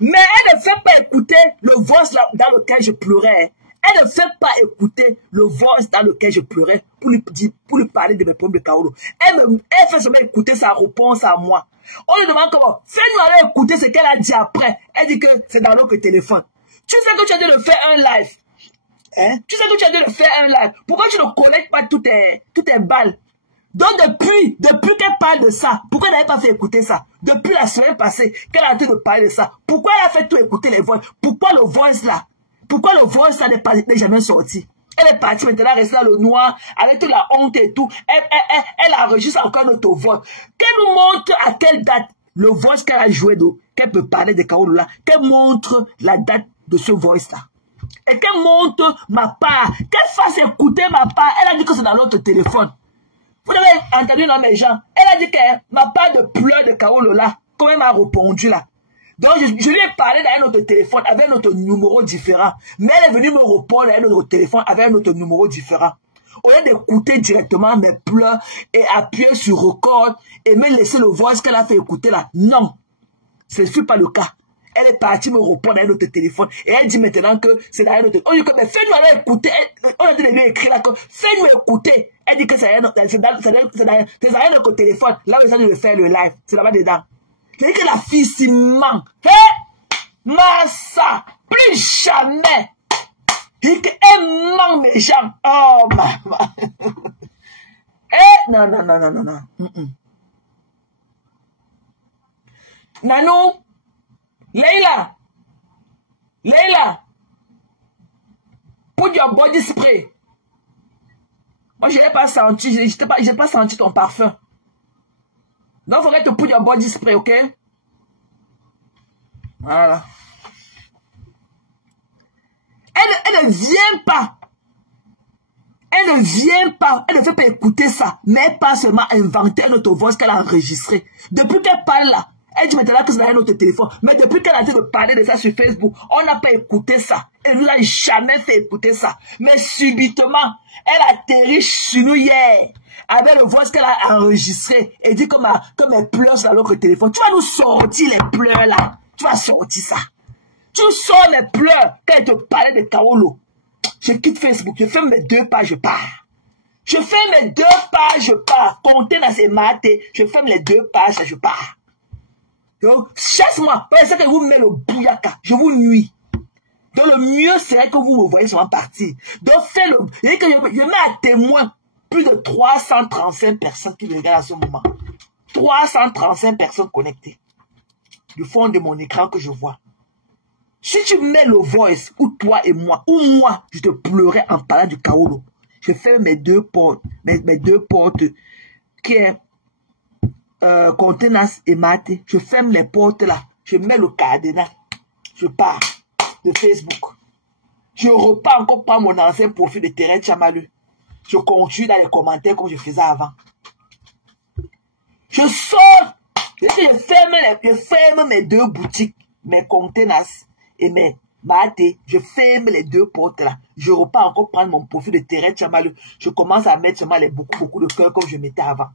Mais elle ne fait pas écouter le voice dans lequel je pleurais. Elle ne fait pas écouter le voice dans lequel je pleurais pour lui parler de mes problèmes de Kaolo. Elle fait seulement écouter sa réponse à moi. On lui demande comment. Fais-nous aller écouter ce qu'elle a dit après. Elle dit que c'est dans notre téléphone. Tu sais que tu as dû faire un live. Hein? Tu sais que tu as dû faire un live. Pourquoi tu ne collectes pas toutes tes balles? Donc depuis qu'elle parle de ça, pourquoi elle n'avait pas fait écouter ça? Depuis la semaine passée, qu'elle a arrêté de parler de ça, pourquoi elle a fait tout écouter les voix? Pourquoi le voice là? Pourquoi le voice là n'est jamais sorti? Elle est partie maintenant, rester dans le noir, avec toute la honte et tout. Elle enregistre encore notre voix. Qu'elle nous montre à quelle date le voice qu'elle a joué, qu'elle peut parler de Kaolo là, qu'elle montre la date de ce voice là. Et qu'elle montre ma part, qu'elle fasse écouter ma part. Elle a dit que c'est dans notre téléphone. Vous avez entendu dans mes gens. Elle a dit que ma part de pleurs de Kaolo là, comment elle m'a répondu là. Donc je lui ai parlé dans un autre téléphone avec un autre numéro différent. Mais elle est venue me répondre dans un autre téléphone avec un autre numéro différent. Au lieu d'écouter directement mes pleurs et appuyer sur record et me laisser le voice qu'elle a fait écouter là. Non, ce ne fut pas le cas. Elle est partie me répondre dans un autre téléphone. Et elle dit maintenant que c'est dans un autre téléphone. On dit que mais fais-nous aller écouter. On a dit de lui écrire là que fais-nous écouter. Elle dit que c'est dans un autre téléphone. Là, vous allez le faire le live. C'est là-bas dedans. C'est que la fille s'y ment. Hé, Massa, plus jamais. Et qu'elle ment mes gens. Oh, maman. Eh, non. Nanou, Leila, put your body spray. Moi, je n'ai pas senti, j'ai pas senti ton parfum. Donc, il faudrait te put your body spray, ok? Voilà. Elle ne vient pas. Elle ne fait pas écouter ça. Mais elle pas seulement inventer un autre voix qu'elle a enregistré. Depuis qu'elle parle là, elle dit maintenant que c'est dans un autre téléphone. Mais depuis qu'elle a dit de parler de ça sur Facebook, on n'a pas écouté ça. Elle nous a jamais fait écouter ça. Mais subitement, elle atterrit sur nous hier. Avec le voix qu'elle a enregistré. Et dit comme elle pleure sur l'autre téléphone. Tu vas nous sortir les pleurs là. Tu vas sortir ça. Tu sors les pleurs quand elle te parlait de Kaolo. Je quitte Facebook. Je fais mes 2 pages, je pars. Je fais mes 2 pages, je pars. Comptez dans ces matés. Je ferme les 2 pages, je pars. Donc, chasse-moi. Parce que vous mettez le bouyaka. Je vous nuis. Donc, le mieux serait que vous me voyez seulement partir. Donc, fais-le. Et que je mets à témoin plus de 335 personnes qui me regardent à ce moment. 335 personnes connectées. Du fond de mon écran que je vois. Si tu mets le voice, ou toi et moi, ou moi, je te pleurais en parlant du Kaolo. Je fais mes 2 portes, mes 2 portes, qui est contenance et maté. Je ferme les portes là. Je mets le cadenas. Je pars de Facebook. Je repars encore par mon ancien profil de Thérèse Chamaleu. Je continue dans les commentaires comme je faisais avant. Je sors. Je ferme mes 2 boutiques, mes contenance et mes maté. Je ferme les 2 portes là. Je repars encore prendre mon profil de Thérèse Chamaleu. Je commence à mettre seulement beaucoup de cœur comme je mettais avant.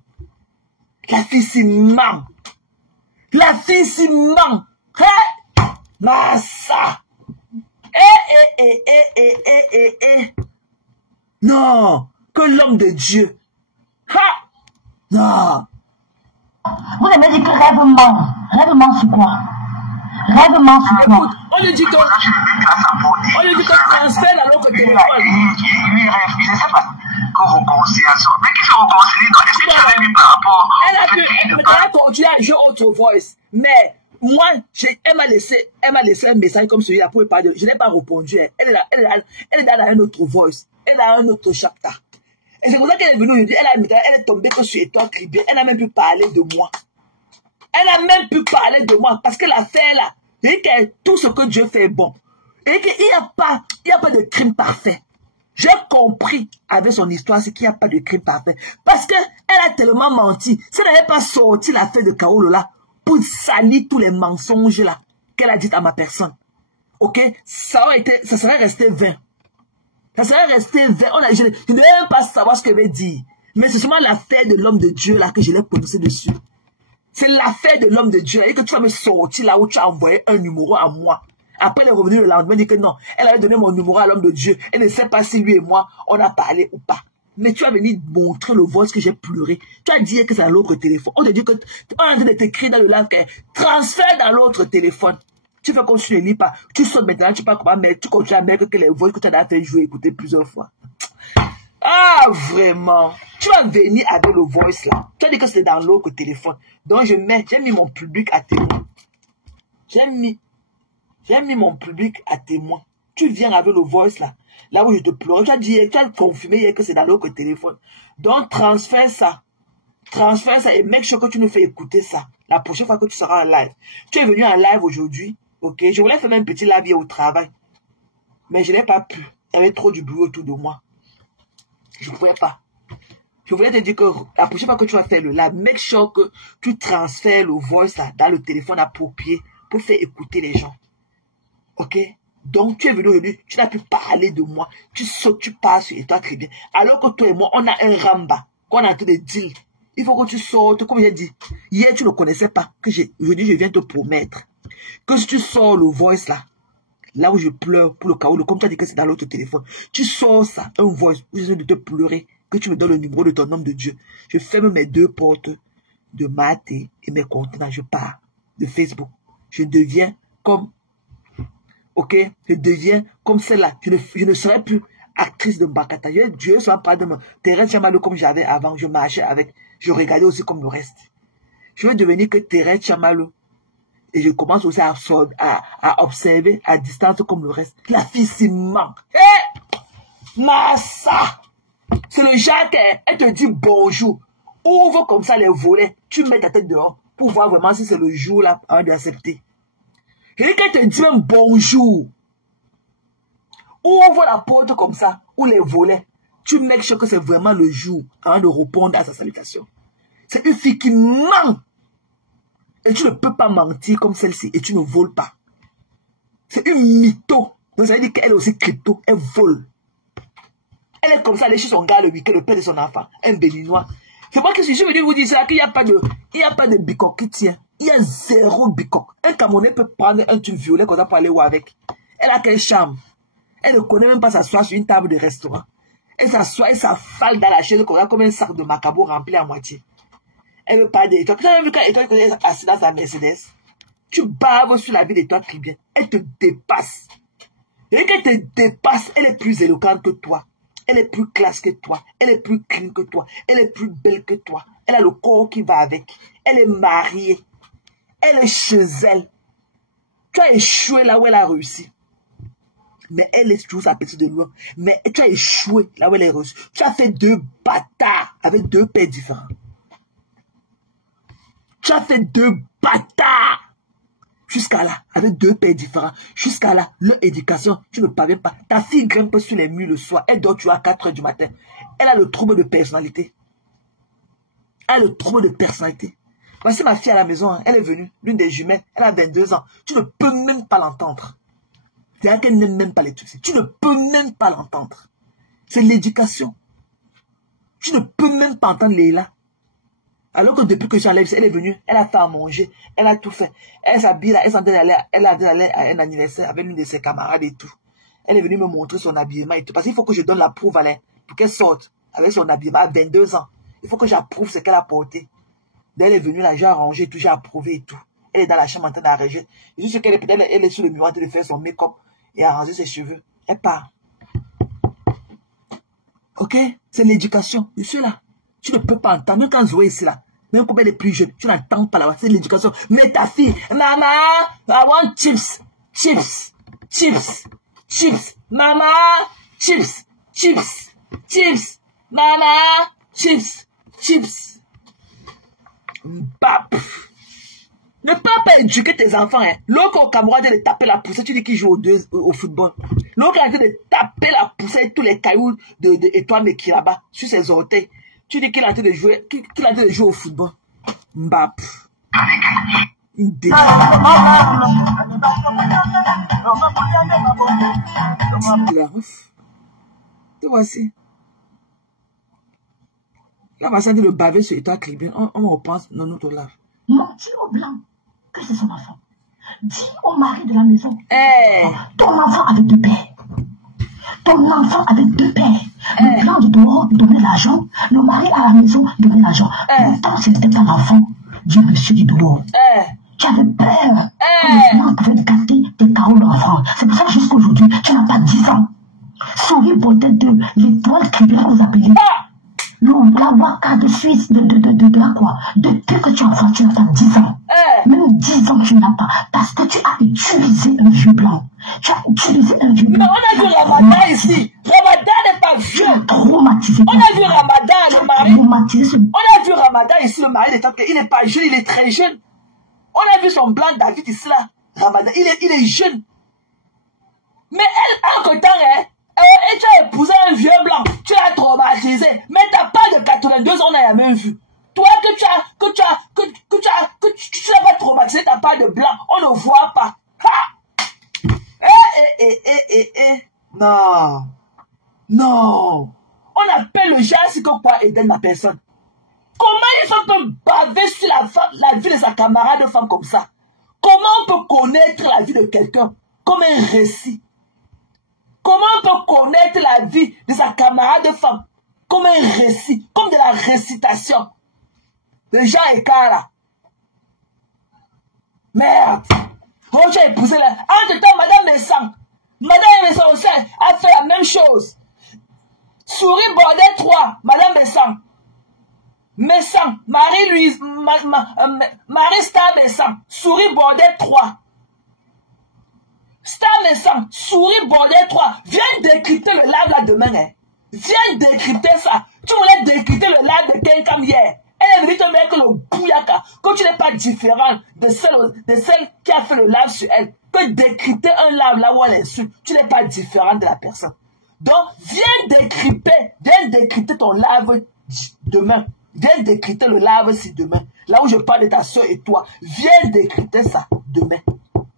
La fille s'y ment. La fille s'y ment. Hein? Massa. Non. Que l'homme de Dieu. Ha. Non. Vous avez dit que rêvement. Rêvement sur quoi? Rêvement sur quoi? On lui dit que transfert à l'autre téléphone. Je ne sais pas. Réconciliation. Mais qui se réconcilie dans les secteurs par rapport. Elle a continué à jouer autre voice. Mais moi, elle m'a laissé un message comme celui-là pour parler. Je n'ai pas répondu. Elle est dans un autre voice. Elle a un autre chapter. Et c'est pour ça qu'elle est venue aujourd'hui. Elle est tombée que sur Étoile Tribune. Elle n'a même pu parler de moi. Elle n'a même pu parler de moi. Parce que l'affaire là, c'est que tout ce que Dieu fait est bon. Et qu'il n'y a pas de crime parfait. J'ai compris avec son histoire, c'est qu'il n'y a pas de crime parfait. Parce qu'elle a tellement menti. Si elle n'avait pas sorti l'affaire de Kaolo là, pour salir tous les mensonges là qu'elle a dit à ma personne. Ok? Ça serait resté vain. Ça serait resté vain. Je ne devais même pas savoir ce qu'elle veut dire. Mais c'est seulement l'affaire de l'homme de Dieu là que je l'ai prononcé dessus. C'est l'affaire de l'homme de Dieu. Et que tu vas me sortir là où tu as envoyé un numéro à moi. Après, elle est revenue le lendemain, dit que non, elle avait donné mon numéro à l'homme de Dieu. Elle ne sait pas si lui et moi, on a parlé ou pas. Mais tu as venu montrer le voice que j'ai pleuré. Tu as dit que c'est à l'autre téléphone. On te dit que, on a dit de t'écrire dans le live, transfert dans l'autre téléphone. Tu fais comme tu ne lis pas. Tu sautes maintenant, tu sais pas comment mettre, tu continues à mettre que les voix que tu as fait jouer, écouter plusieurs fois. Ah, vraiment. Tu vas venir avec le voice là. Tu as dit que c'était dans l'autre téléphone. Donc j'ai mis mon public à témoin. J'ai mis mon public à témoin. Tu viens avec le voice là. Là où je te pleure. Tu as confirmé hier que c'est dans l'autre téléphone. Donc transfère ça. Transfère ça et make sure que tu nous fais écouter ça. La prochaine fois que tu seras en live. Tu es venu en live aujourd'hui. Ok. Je voulais faire un petit live hier au travail. Mais je n'ai pas pu. Il y avait trop du bruit autour de moi. Je ne pouvais pas. Je voulais te dire que la prochaine fois que tu vas faire le live, make sure que tu transfères le voice là, dans le téléphone approprié pour faire écouter les gens. Ok? Donc, tu es venu aujourd'hui, tu n'as pu parler de moi. Tu sautes, tu passes et toi très bien. Alors que toi et moi, on a un ramba qu'on a en train de dire. Il faut que tu sortes, comme j'ai dit. Hier, tu ne connaissais pas. Aujourd'hui, je viens te promettre que si tu sors le voice là, là où je pleure pour le cas où, comme tu as dit que c'est dans l'autre téléphone, tu sors ça, un voice, où je viens de te pleurer, que tu me donnes le numéro de ton homme de Dieu. Je ferme mes deux portes de Maté et mes contenants. Je pars de Facebook. Je deviens comme, ok, je deviens comme celle-là. Je ne serai plus actrice de Mbakata. Dieu soit pas de moi. Thérèse Chamalou comme j'avais avant. Je marchais avec, je regardais aussi comme le reste. Je vais devenir que Thérèse Chamalou. Et je commence aussi à observer à distance comme le reste. La fille s'y manque. Hé! Massa! C'est le genre qu'elle te dit bonjour. Ouvre comme ça les volets. Tu mets ta tête dehors pour voir vraiment si c'est le jour là avant d'accepter. Et qu'elle te dit même bonjour. Ouvre la porte comme ça, ou les volets. Tu mets sûr que c'est vraiment le jour avant de répondre à sa salutation. C'est une fille qui ment. Et tu ne peux pas mentir comme celle-ci et tu ne voles pas. C'est une mytho. Donc ça veut dire qu'elle est aussi crypto. Elle vole. Elle est comme ça, elle est chez son gars le week-end, le père de son enfant. Un béninois. C'est moi que si je veux dire vous dire ça, qu'il n'y a pas de bicoque qui tient. Il y a zéro bicoque. Un Camerounais peut prendre un truc violet comme ça pour aller où avec. Elle a quel charme. Elle ne connaît même pas s'asseoir sur une table de restaurant. Elle s'assoit et s'affale dans la chaise comme un sac de macabo rempli à moitié. Elle veut pas d'étoile. Tu as vu quand Étoile est assise dans sa Mercedes? Tu baves sur la vie d'Étoile très bien. Elle te dépasse. Et qu'elle te dépasse, elle est plus éloquente que toi. Elle est plus classe que toi. Elle est plus clean que toi. Elle est plus belle que toi. Elle a le corps qui va avec. Elle est mariée. Elle est chez elle. Tu as échoué là où elle a réussi. Mais elle est toujours sa petite de loin. Mais tu as échoué là où elle est réussi. Tu as fait deux bâtards avec deux pères différents. Tu as fait deux bâtards. Jusqu'à là, avec deux pères différents. Jusqu'à là, leur éducation, tu ne parviens pas. Ta fille grimpe sur les murs le soir. Elle dort à 4 h du matin. Elle a le trouble de personnalité. Elle a le trouble de personnalité. Voici ma fille à la maison. Hein. Elle est venue, l'une des jumelles. Elle a 22 ans. Tu ne peux même pas l'entendre. C'est-à-dire qu'elle n'aime même pas les trucs. Tu ne peux même pas l'entendre. C'est l'éducation. Tu ne peux même pas entendre Leila. Alors que depuis que j'enlève, elle est venue, elle a fait à manger, elle a tout fait. Elle s'habille là, elle a d'aller à un anniversaire avec l'une de ses camarades et tout. Elle est venue me montrer son habillement et tout. Parce qu'il faut que je donne l'approuve à elle pour qu'elle sorte avec son habillement à 22 ans. Il faut que j'approuve ce qu'elle a porté. Dès elle est venue là, j'ai arrangé tout, j'ai approuvé et tout. Elle est dans la chambre en train d'arranger. Juste qu'elle est peut-être, elle est sur le miroir en train de faire son make-up et arranger ses cheveux. Elle part. Ok? C'est l'éducation. Je suis là. Tu ne peux pas entendre. Même quand Zoé est ici là, même quand elle est plus jeune, tu n'entends pas là-bas. C'est l'éducation. Mais ta fille, maman, I want chips, chips, chips, chips, maman, chips, chips, chips, maman, chips, chips. Bap. Ne pas éduquer tes enfants. Hein. L'autre au Cameroun de taper la poussette, tu dis qu'il joue au football. L'autre est en train de taper la poussette, tous les cailloux de Étoile Mekiraba sur ses orteils. Tu dis qu'il est en train de jouer, qu'il est en train de jouer au football. Mbap. Une démon. Te voici. Là, on va sentir le baver sur toi, Clibin. On repense dans notre là. Non, dis au blanc que c'est son enfant. Dis au mari de la maison. Ton enfant avec 2 pères. Ton enfant avec 2 pères. Le blanc de dehors donnait l'argent. Le mari à la maison donnait l'argent. Pourtant, ce n'était pas l'enfant du monsieur du dehors. Tu avais peur que le blanc pouvait gâter tes paroles d'enfant. C'est pour ça que jusqu'aujourd'hui, tu n'as pas 10 ans. Souris peut-être de l'étoile qui vient vous appeler. La waka de Suisse, de la quoi? Depuis que tu es enfant, tu n'as pas 10 ans. Même 10 ans, tu n'as pas. Parce que tu as utilisé un vieux blanc. Tu as utilisé un vieux blanc. Mais on a vu Ramadan ici. Ramadan n'est pas vieux. Traumatisé. On a vu Ramadan, le mari. Traumatisé. On a vu Ramadan ici, le mari. Il n'est pas jeune, il est très jeune. On a vu son blanc David ici, là. Ramadan, il est jeune. Mais elle, entre-temps, et tu as épousé un vieux blanc, tu l'as traumatisé, mais tu n'as pas de 82 ans, on n'a même vu. Toi que tu n'as pas traumatisé, tu n'as pas de blanc, on ne voit pas. Non. Non. On appelle le genre si quoi aider ma personne. Comment il faut baver sur la vie de sa camarade de femme comme ça? Comment on peut connaître la vie de quelqu'un comme un récit? Comment on peut connaître la vie de sa camarade de femme comme un récit, comme de la récitation? Les gens écartent là. Merde. Donc tu as épousé là. Entre-temps, Madame Messan aussi a fait la même chose. Souris Bordet 3, Madame Messan, Marie-Louise, Marie-Star Messan, Souris Bordet 3. Star Messan, Souris Bordet 3. Viens décrypter le live là demain. Hein. Viens décrypter ça. Tu voulais décrypter le live de quelqu'un hier. Elle est venue te mettre le bouyaka. Que tu n'es pas différent de celle qui a fait le live sur elle. Que décrypter un live là où elle insulte. Tu n'es pas différent de la personne. Donc, viens décrypter ton live demain. Viens décrypter le live si demain. Là où je parle de ta soeur et toi. Viens décrypter ça demain.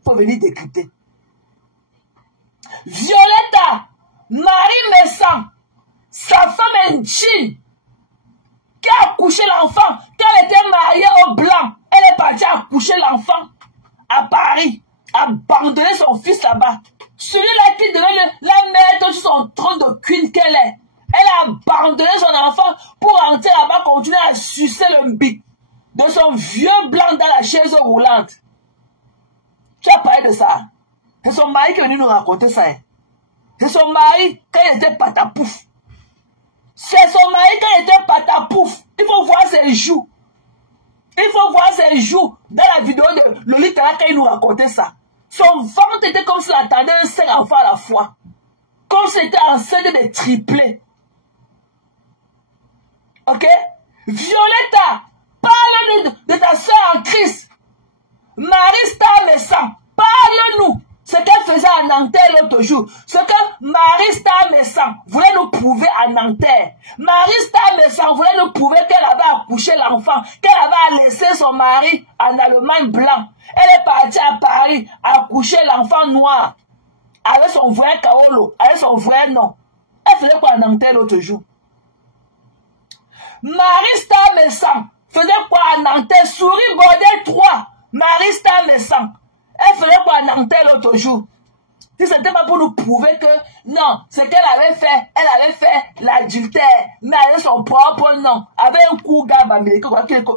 Faut venir décrypter. Violetta, Marie Messan, sa femme est Jean, qui a accouché l'enfant, quand elle était mariée au blanc, elle est partie accoucher l'enfant à Paris, abandonner son fils là-bas. Celui-là qui devait la mettre sur son trône de queen qu'elle est. Elle a abandonné son enfant pour rentrer là-bas, continuer à sucer le bit de son vieux blanc dans la chaise roulante. Tu as parlé de ça. C'est son mari qui est venu nous raconter ça. C'est son mari quand il était patapouf. C'est son mari quand il était patapouf. Il faut voir ses joues. Il faut voir ses joues dans la vidéo de Lolita quand il nous racontait ça. Son ventre était comme s'il attendait un 5 enfants à la fois. Comme s'il était enceinte de triplés. Ok? Violetta, parle-nous de ta soeur en Christ. Marie-Star Messan, parle-nous. Ce qu'elle faisait à Nanterre l'autre jour. Ce que Marie-Star Messan voulait nous prouver à Nanterre. Marie-Star Messan voulait nous prouver qu'elle avait accouché l'enfant. Qu'elle avait laissé son mari en Allemagne blanc. Elle est partie à Paris accoucher l'enfant noir. Avec son vrai Kaolo. Avec son vrai nom. Elle faisait quoi à Nanterre l'autre jour? Marie-Star Messan faisait quoi à Nanterre? Souris Bordet 3. Marie-Star Messan. Elle faisait quoi à Nanterre l'autre jour? Si ce n'était pas pour nous prouver que non, ce qu'elle avait fait, elle avait fait l'adultère, mais avec son propre nom, avec un cougar bamileke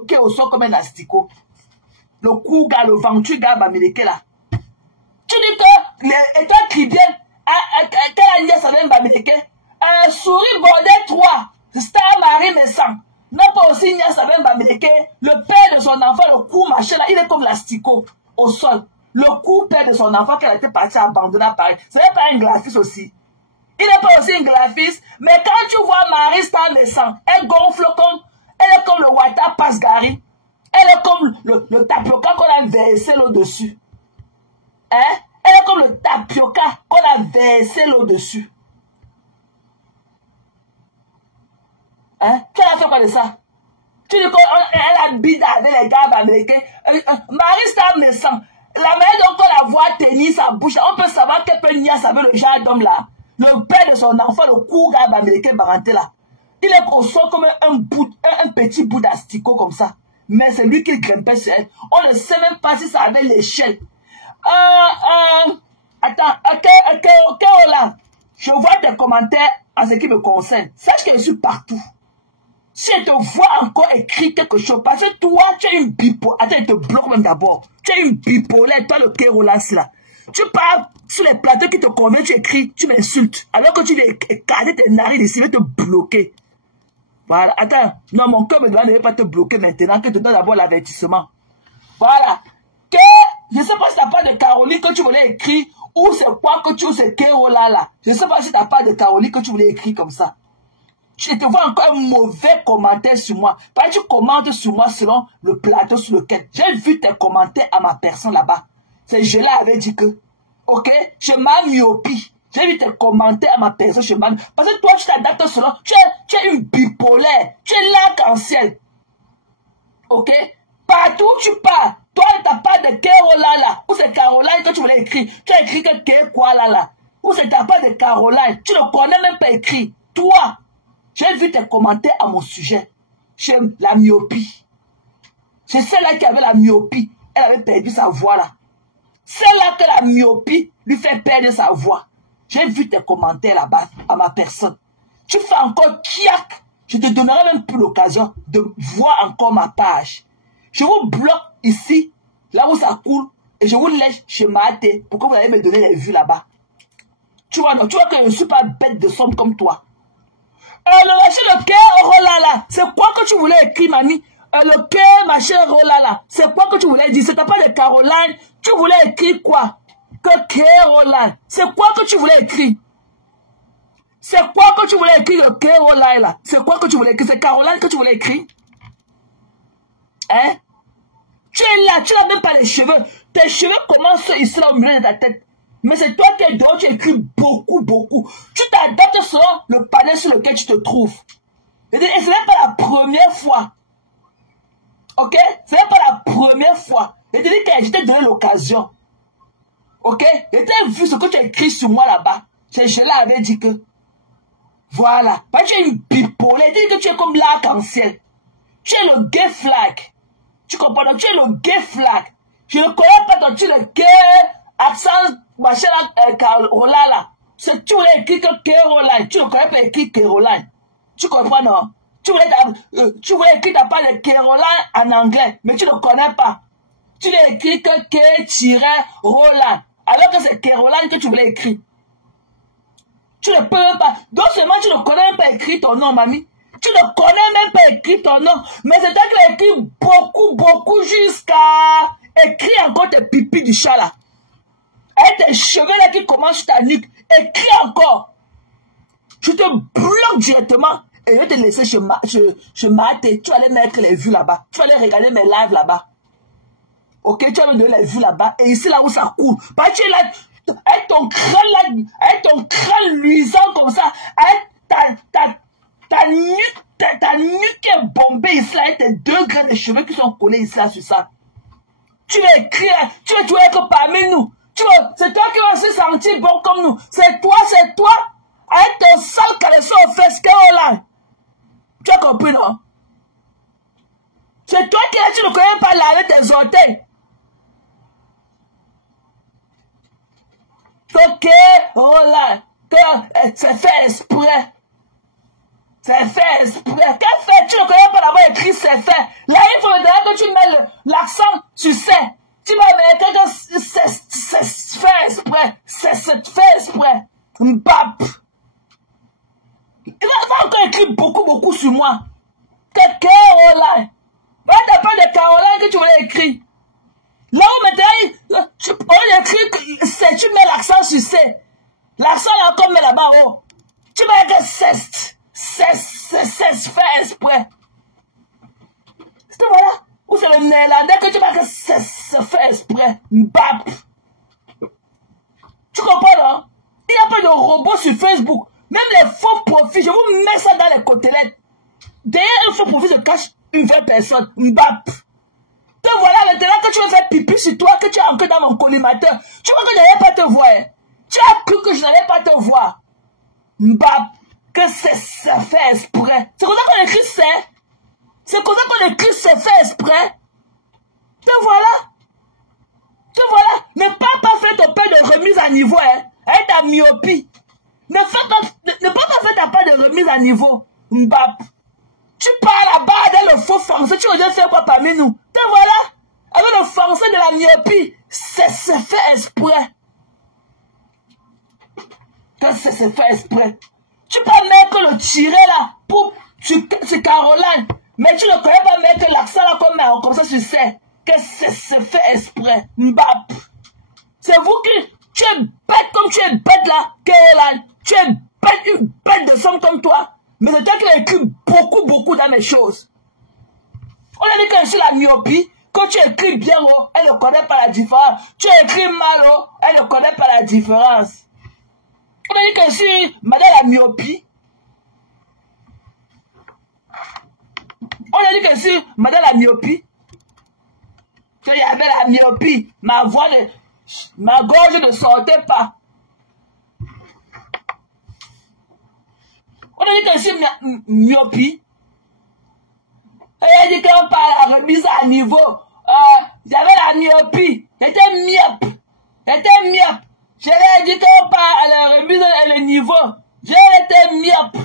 qui est au sol comme un asticot. Le cougar, le ventu gars bamileke là. Tu dis que, et toi qui viens, quelle nièce avait un bamileke? Souris Bordet 3, Star Marie Messan. Non pas aussi nièce avait un bamileke. Le père de son enfant, le cou machin là, il est comme l'asticot au sol. Le cou père de son enfant qu'elle était partie abandonner à Paris. Ce n'est pas un graphiste aussi. Il n'est pas aussi un graphiste. Mais quand tu vois Marie-Star Messan, elle gonfle comme, elle est comme le Wata Pasgari. Elle est comme le tapioca qu'on a versé là-dessus. Hein? Elle est comme le tapioca qu'on a versé là-dessus. Hein? Tu as fait quoi de ça? Tu dis qu'elle habite avec les gars américains. Marie Star me sent. La manière dont on la voit tenir sa bouche, on peut savoir qu'elle peut nier avec le genre d'homme là. Le père de son enfant, le court gars américain baranté là. Il est conçu comme un petit bout d'asticot comme ça. Mais c'est lui qui grimpait sur elle. On ne sait même pas si ça avait l'échelle. Attends, ok, là. Je vois tes commentaires en ce qui me concerne. Sache que je suis partout. Si je te vois encore écrire quelque chose, parce que toi, tu es une bipolaire. Attends, je te bloque même d'abord. Tu es une bipolaire, toi le Kérolas là. Tu parles sur les plateaux qui te conviennent, tu écris, tu m'insultes. Alors que tu viens écarter tes narines ici, je vais te bloquer. Voilà, attends. Non, mon cœur me demande de ne pas te bloquer maintenant, que tu donnes d'abord l'avertissement. Voilà. Que, je ne sais pas si tu n'as pas de Caroline que tu voulais écrire, ou c'est quoi que tu ou c'est Kérola là. Je ne sais pas si tu n'as pas de Caroline que tu voulais écrire comme ça. Je te vois encore un mauvais commentaire sur moi. Parce que tu commentes sur moi selon le plateau sur lequel. J'ai vu tes commentaires à ma personne là-bas. C'est je l'avais dit que, ok, je m'as myopie. J'ai vu tes commentaires à ma personne, je m'as parce que toi, tu t'adaptes selon. Tu es une bipolaire. Tu es l'arc-en-ciel. Ok? Partout où tu pars, toi, tu n'as pas de Kérola là. Ou c'est Caroline que tu voulais écrire. Tu as écrit que Ké quoi là. Ou c'est t'as pas de Caroline. Tu ne connais même pas écrit. Toi. J'ai vu tes commentaires à mon sujet. J'ai la myopie. C'est celle-là qui avait la myopie. Elle avait perdu sa voix là. Celle-là que la myopie lui fait perdre sa voix. J'ai vu tes commentaires là-bas à ma personne. Tu fais encore kiak. Je te donnerai même plus l'occasion de voir encore ma page. Je vous bloque ici, là où ça coule, et je vous laisse chez Maté pour que vous allez me donner les vues là-bas. Tu vois, non, tu vois que je ne suis pas bête de somme comme toi. Le machin, le cœur, oh là là, c'est quoi que tu voulais écrire, mamie? Le cœur, machin, oh là là, c'est quoi que tu voulais dire? C'était pas de Caroline, tu voulais écrire quoi? Que cœur, oh là, c'est quoi que tu voulais écrire? C'est quoi que tu voulais écrire, le cœur, oh là? C'est quoi que tu voulais écrire? C'est Caroline que tu voulais écrire? Hein? Tu es là, tu n'as même pas les cheveux. Tes cheveux commencent ici, là, au milieu de ta tête. Mais c'est toi qui es dehors, tu écris beaucoup, beaucoup. Tu t'adaptes selon le panel sur lequel tu te trouves. Et ce n'est pas la première fois. Ok? Ce n'est pas la première fois. Et tu dis que je t'ai donné l'occasion. Ok? Et tu as vu ce que tu as écrit sur moi là-bas. Je l'avais dit que. Voilà. Parce que tu es une bipolaire. Tu dis que tu es comme l'arc-en-ciel. Tu es le gay flag. Tu comprends? Tu es le gay flag. Je ne connais pas ton tu es le gay accent. Machin là, Caroline là. C'est tu voulais écrire que Caroline. Tu ne connais pas écrire Caroline. Tu comprends, non? Tu voulais écrire ta part de Caroline en anglais, mais tu ne connais pas. Tu l'as écrit que K-Roland. Alors que c'est Caroline que tu voulais écrire. Tu ne peux même pas. Donc seulement tu ne connais même pas écrire ton nom, mamie. Tu ne connais même pas écrire ton nom. Mais c'est toi qui l'as écrit beaucoup, beaucoup jusqu'à écrire encore tes pipis du chat là. Et tes cheveux là qui commencent sur ta nuque. Écris encore. Je te bloque directement. Et je vais te laisser chez Maté. Tu vas aller mettre les vues là-bas. Tu vas aller regarder mes lives là-bas. Ok, tu vas me donner les vues là-bas. Et ici là où ça coule. Parce que tu es là. Avec ton crâne là. Avec ton crâne luisant comme ça. Avec ta nuque qui est bombée ici là. Avec tes 2 grains de cheveux qui sont collés ici là sur ça. Tu vas écrire. Tu vas être parmi nous. C'est toi qui vas se sentir bon comme nous. C'est toi. Avec ton sale caleçon aux fesses, Caroline. Tu as compris, non? C'est toi qui tu ne connais pas laver tes orteils. Ok, Caroline. C'est fait exprès. C'est fait exprès. Qu'est-ce que tu ne connais pas d'abord écrit c'est fait? Là, il faut que tu mets l'accent sur c'est. Tu vas mettre que c'est fait exprès. C'est fait exprès. Mbap. Il va encore écrire beaucoup, beaucoup sur moi. Que Caroline. Va t'appeler de Caroline que tu voulais écrire. Là où maintenant, tu mets l'accent sur C. L'accent là comme met là-bas haut. Tu mets que c'est fait exprès. C'est voilà. Ou c'est le néerlandais que tu mets que c'est fait exprès. Mbap. Tu comprends, non? Il n'y a pas de robot sur Facebook. Même les faux profils, je vous mets ça dans les côtelettes. Derrière un faux profil se cache une vraie personne, Mbap. Te voilà maintenant que tu veux faire pipi sur toi, que tu es encore dans mon collimateur. Tu vois que je n'allais pas te voir. Tu as cru que je n'allais pas te voir. Mbap, que c'est fait exprès. C'est comme ça qu'on écrit c'est. C'est comme ça qu'on écrit c'est fait exprès. Te voilà. Te voilà. Ne pas faire ton père de remise à niveau, hein. Avec ta myopie. Ne pas faire ta part de remise à niveau. Mbap. Tu parles là-bas dans le faux français. Tu veux faire quoi parmi nous? Te voilà. Avec le français de la myopie. C'est fait exprès. Que c'est fait exprès. Tu peux mettre le tiret là. C'est Caroline. Mais tu ne connais pas mettre l'accent là comme ça tu sais. Que c'est fait exprès. Mbap. C'est vous qui... Tu es bête comme tu es bête là. Caroline. Tu es bête, une bête de somme comme toi. Mais c'est toi qui as écrit beaucoup dans mes choses. On a dit que je suis la myopie. Quand tu écris bien, oh, elle ne connaît pas la différence. Tu écris mal, oh, elle ne connaît pas la différence. On a dit que je suis madame la myopie. On a dit que je suis madame la myopie. Qu'il y avait la myopie. Ma gorge ne sortait pas. On a dit que je suis myopie. Elle a dit qu'on parle à la remise à niveau. J'avais la myopie. J'étais myope. Je lui ai dit qu'on parle à la remise à le niveau. J'étais myope.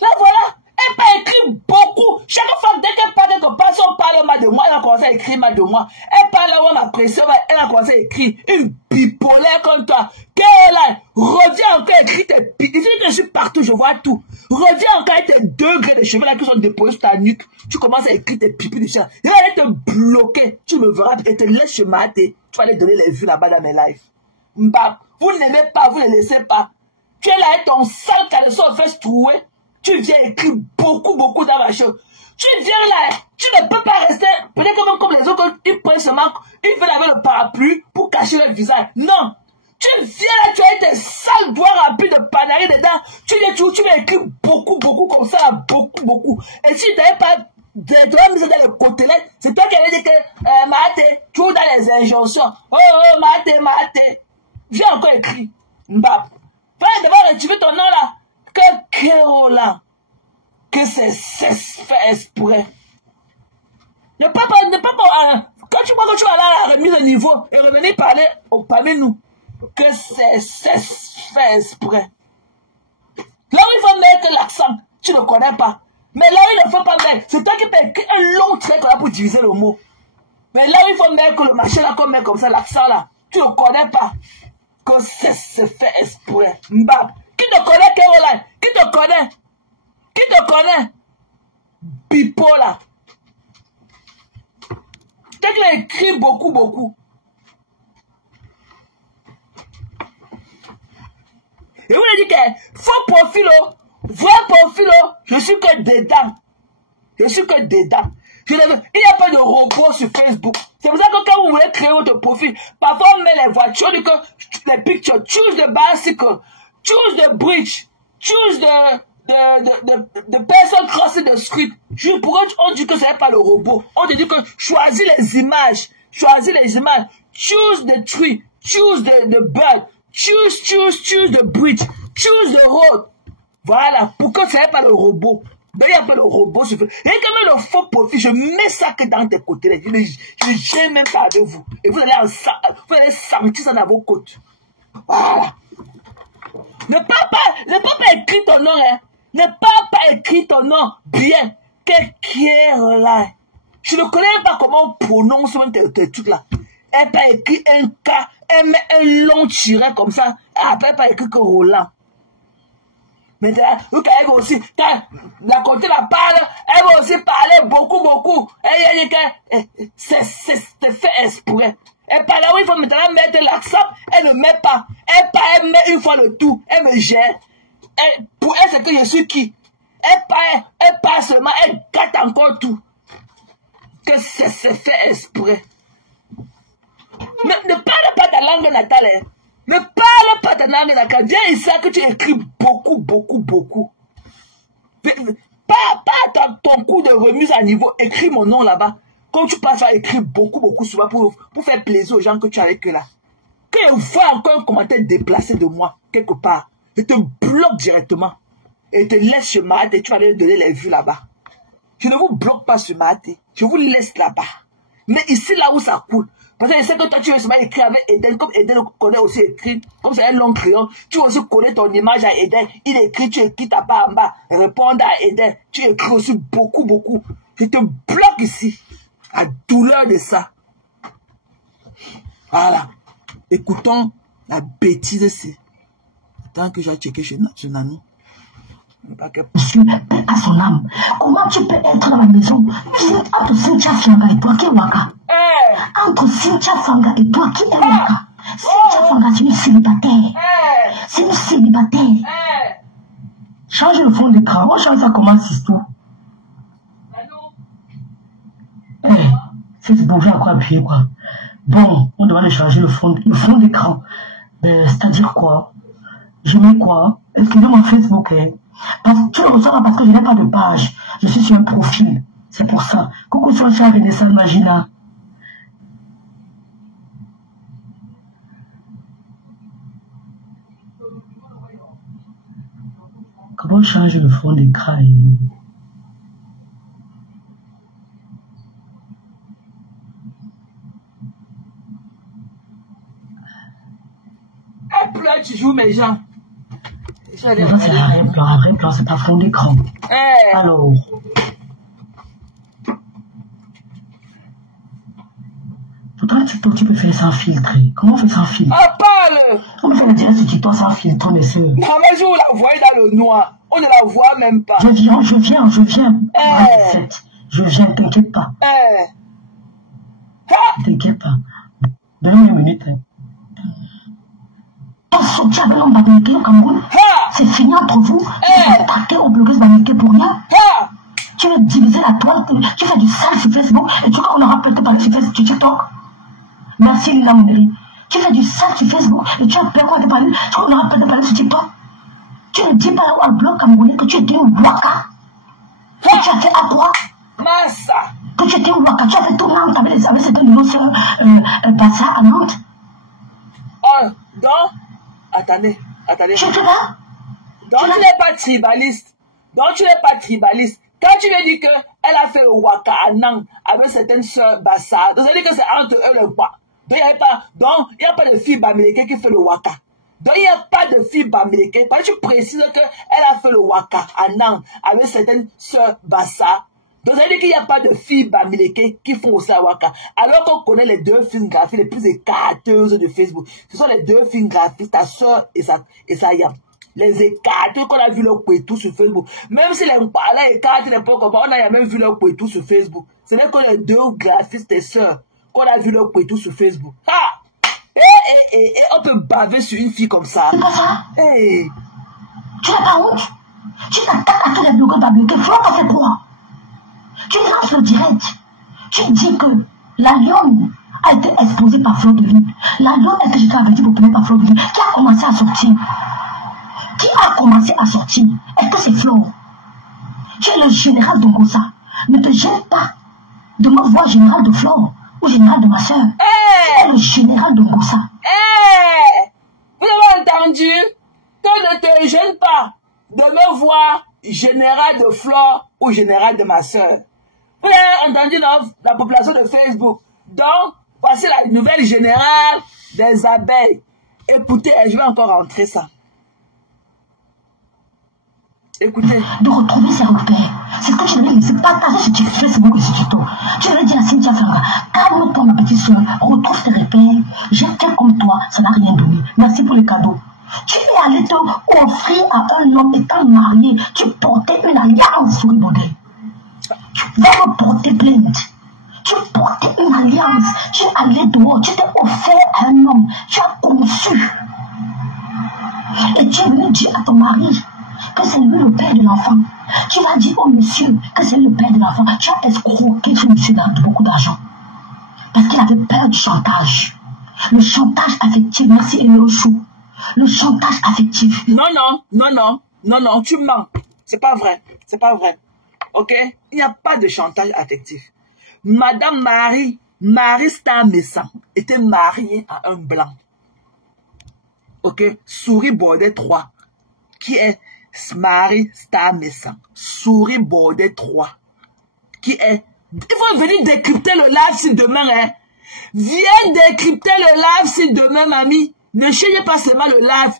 Là voilà. Elle n'a pas écrit beaucoup. Chaque fois dès qu'elle parle de passion, on parle mal de moi. Elle a commencé à écrire mal de moi. Elle parle on m'apprécie. Elle a commencé à écrire une bipolaire comme toi. Qu'elle reviens encore écrire tes pieds. Ici que je suis partout, je vois tout. Reviens encore avec tes 2 grains de cheveux là qui sont déposés sur ta nuque. Tu commences à écrire tes pipis de chien. Je vais aller te bloquer. Tu me verras et te laisses se mater. Tu vas aller donner les vues là-bas dans mes lives. Mbap, vous n'aimez pas, vous ne laissez pas. Tu es là avec ton sale caleçon aux fesses trouées. Tu viens écrire beaucoup dans ma chose. Tu viens là, tu ne peux pas rester, peut-être comme les autres, ils prennent seulement, ils veulent avoir le parapluie pour cacher leur visage. Non. Tu viens là, tu as tes sales doigts remplis de panaris dedans. Tu vas écrire beaucoup comme ça, beaucoup. Et si tu n'avais pas de la mise dans le côtelette, c'est toi qui avais dit que, Maté, tu es dans les injonctions. Oh, Maté. Viens encore écrire. Mbap. Fallait d'abord retirer ton nom là. Que Kéola, que c'est fait exprès. Ne pas quand tu vois que tu vas là à la remise de niveau et revenir parler parmi nous, que c'est fait exprès. Là où il faut mettre l'accent, tu ne connais pas. Mais là où il ne faut pas mettre, c'est toi qui peux écrire un long trait pour diviser le mot. Mais là où il faut mettre le machin là, comme ça, l'accent là, tu ne connais pas. Que c'est fait exprès. Mbap. Qui te connaît, Caroline? Qui te connaît? Bipolar. Tu as écrit beaucoup. Et vous avez dit que faux profil, vrai profil, je suis que dedans. Il n'y a pas de robot sur Facebook. C'est pour ça que quand vous voulez créer votre profil, parfois on met les voitures, les pictures, choose the bicycle. Choose the bridge. Choose the person crossing the street. Pourquoi on dit que ce n'est pas le robot? On te dit que choisis les images. Choose the tree. Choose the bird. Choose the bridge. Choose the road. Voilà. Pourquoi ce n'est pas le robot? Il n'y a pas le robot. Et quand même le faux profil, je mets ça que dans tes côtés. Je ne gêne même pas avec vous. Et vous allez sentir ça dans vos côtes. Voilà. Ne pas écrire ton nom, hein. Ne pas écrire ton nom bien. Qu'est-ce là? Je ne connais pas comment on prononce tes trucs là. Elle pas écrit un K, elle met un long tiret comme ça. Après, elle pas écrit que Roland. Maintenant, vous savez aussi, quand la côté la parle, elle va aussi parler beaucoup. Elle dit que c'est fait exprès. Elle parle où il faut maintenant mettre l'accent, elle ne met pas. Elle met une fois le tout, elle me gère. Pour elle, c'est que je suis qui? Elle parle seulement, elle gâte encore tout. Que c'est fait exprès. Ne parle pas ta langue natale. Hein. Ne parle pas ta langue natale. Viens ici que tu écris beaucoup. Pas ton coup de remise à niveau. Écris mon nom là-bas. Quand tu passes à écrire beaucoup souvent pour faire plaisir aux gens que tu es avec eux là. Quand ils voient encore un commentaire déplacé de moi, quelque part, ils te bloquent directement. Et te laissent se mater et tu vas leur donner les vues là-bas. Je ne vous bloque pas se mater. Je vous laisse là-bas. Mais ici, là où ça coule. Parce que je sais que toi, tu veux seulement écrire avec Eden, comme Eden connaît aussi écrire, comme c'est un long crayon, tu veux aussi connaître ton image à Eden. Il écrit, tu écris ta part en bas, répondre à Eden. Tu écris aussi beaucoup. Je te bloque ici. La douleur de ça. Voilà. Écoutons la bêtise ici. Tant que j'ai checké chez Nani. Monsieur, paix à son âme. Comment tu peux être dans la maison? Entre Cynthia Fanga et toi, qui est Waka? Entre Cynthia Fanga et toi, qui est Waka? Cynthia Fanga, c'est une célibataire. C'est une célibataire. Change le fond d'écran. On change ça comment, c'est tout. Facebook, j'ai encore appuyé quoi. Bon, on doit aller changer le fond d'écran. C'est-à-dire quoi? Je mets quoi? Excusez-moi Facebook, Parce que tu le reçois parce que je n'ai pas de page. Je suis sur un profil. C'est pour ça. Coucou sur le chat Vanessa Magina. Comment changer le fond d'écran? Là, tu joues mes gens. Ça, c'est un vrai plan, c'est pas fond d'écran. Alors. Pourtant, TikTok, tu peux faire sans filtre. Comment on fait sans filtre? Ah, parle! On peut faire le direct sur TikTok sans filtre, mes soeurs. Non, mais je vous la voyais dans le noir. On ne la voit même pas. Je viens. Je viens, t'inquiète pas. T'inquiète pas. Donne-moi une minute. Soutien avec l'homme Bamileke au Cameroun, c'est fini entre vous. Vous partez aux blogueuses Bamileke pour rien. Tu veux diviser la toile, tu fais du sale sur Facebook et tu crois qu'on aura peur de parler sur TikTok. Merci Lila Moudri. Tu fais du sale sur Facebook et tu as peur de parler, tu crois qu'on aura peur de parler sur TikTok. Tu ne dis pas au blog camerounais que tu étais au Waka. Que tu as fait à quoi? Massa. Que tu étais au Waka, tu as fait tout Nantes avec cette de nos soeurs Bassa à Nantes. Oh, donc. Attendez. Je te vois. Donc tu n'es pas tribaliste. Quand tu lui dis qu'elle a fait le Waka à Nantes avec certaines soeurs Bassa, donc ça veut dire que c'est entre eux le Waka. Donc il n'y a pas de fille Bamileke qui fait le Waka. Donc il n'y a pas de fille Bamileke. Parce que tu précises qu'elle a fait le Waka à Nantes avec certaines soeurs Bassa. Donc ça veut dire qu'il n'y a pas de filles Bamileke qui font aussi à Waka. Alors qu'on connaît les deux films graphiques les plus écarteuses de Facebook. Ce sont les deux films graphiques, ta soeur et sa yam. Les écarteux qu'on a vu leur couetou sur Facebook. Même si les écartés n'est pas comme ça, on a même vu leur couetou sur Facebook. Ce n'est que les deux graphistes et sœurs qu'on a vu leur couetou sur Facebook. On peut baver sur une fille comme ça. C'est pas ça. Tu n'as pas honte? Tu t'attaques à tous les blogueurs Bamileke. Tu vas pas faire quoi? Tu lances le direct. Tu dis que la lionne a été exposée par Fleur de Lune. La lionne a été jetée avec du populaire par Fleur de Lune. Qui a commencé à sortir? Est-ce que c'est Fleur? Tu es le général de Ngossa. Ne te gêne pas de me voir général de Fleur ou général de ma soeur. Tu es le général de Ngossa. Vous avez entendu? Que ne te gêne pas de me voir général de Fleur ou général de ma soeur. Vous avez entendu la population de Facebook. Donc, voici la nouvelle générale des abeilles. Écoutez, je vais encore rentrer ça. Écoutez. De retrouver ses repères. C'est ce que tu devais laisser partager sur Facebook et sur TikTok. Tu devais dire à Cynthia Fanga, calme-toi ma petite soeur, retrouve tes repères. J'étais comme toi, ça n'a rien donné. Merci pour les cadeaux. Tu es allé te offrir à un homme étant marié. Tu portais une alliance sur le modèle. Tu vas me porter plainte. Tu portais une alliance. Tu es allé dehors. Tu t'es offert à un homme. Tu as conçu. Et tu es venu dire à ton mari que c'est lui le père de l'enfant. Tu vas dire au monsieur que c'est le père de l'enfant. Tu as escroqué ce monsieur de beaucoup d'argent. Parce qu'il avait peur du chantage. Le chantage affectif, merci Emerochou. Le chantage affectif. Non, tu mens. C'est pas vrai. Ok? Il n'y a pas de chantage affectif. Madame Marie Star Messan était mariée à un blanc. Ok? Souris Bordet 3. Qui est Marie Star Messan? Souris Bordet 3. Qui est... Il faut venir décrypter le live si demain, hein. Viens décrypter le live si demain, mamie. Ne cherchez pas seulement le live